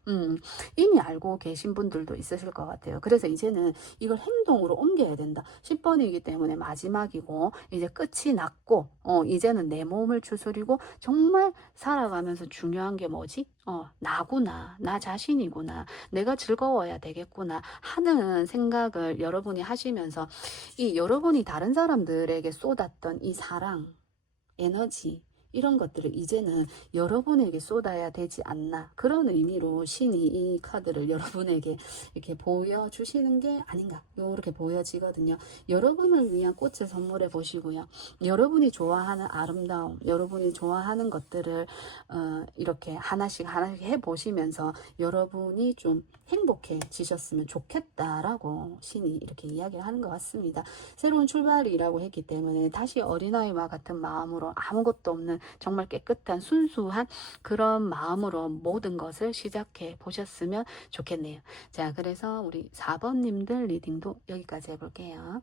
이미 알고 계신 분들도 있으실 것 같아요. 그래서 이제는 이걸 행동으로 옮겨야 된다. 10번이기 때문에 마지막이고 이제 끝이 났고 이제는 내 몸을 추스리고 정말 살아가면서 중요한 게 뭐지? 나구나. 나 자신이구나. 내가 즐거워야 되겠구나 하는 생각을 여러분이 하시면서 이 여러분이 다른 사람들에게 쏟았던 이 사랑, 에너지, 이런 것들을 이제는 여러분에게 쏟아야 되지 않나, 그런 의미로 신이 이 카드를 여러분에게 이렇게 보여주시는 게 아닌가, 이렇게 보여지거든요. 여러분을 위한 꽃을 선물해 보시고요. 여러분이 좋아하는 아름다움, 여러분이 좋아하는 것들을 이렇게 하나씩 하나씩 해보시면서 여러분이 좀 행복해지셨으면 좋겠다라고 신이 이렇게 이야기를 하는 것 같습니다. 새로운 출발이라고 했기 때문에 다시 어린아이와 같은 마음으로, 아무것도 없는 정말 깨끗한 순수한 그런 마음으로 모든 것을 시작해 보셨으면 좋겠네요. 자, 그래서 우리 4번님들 리딩도 여기까지 해볼게요.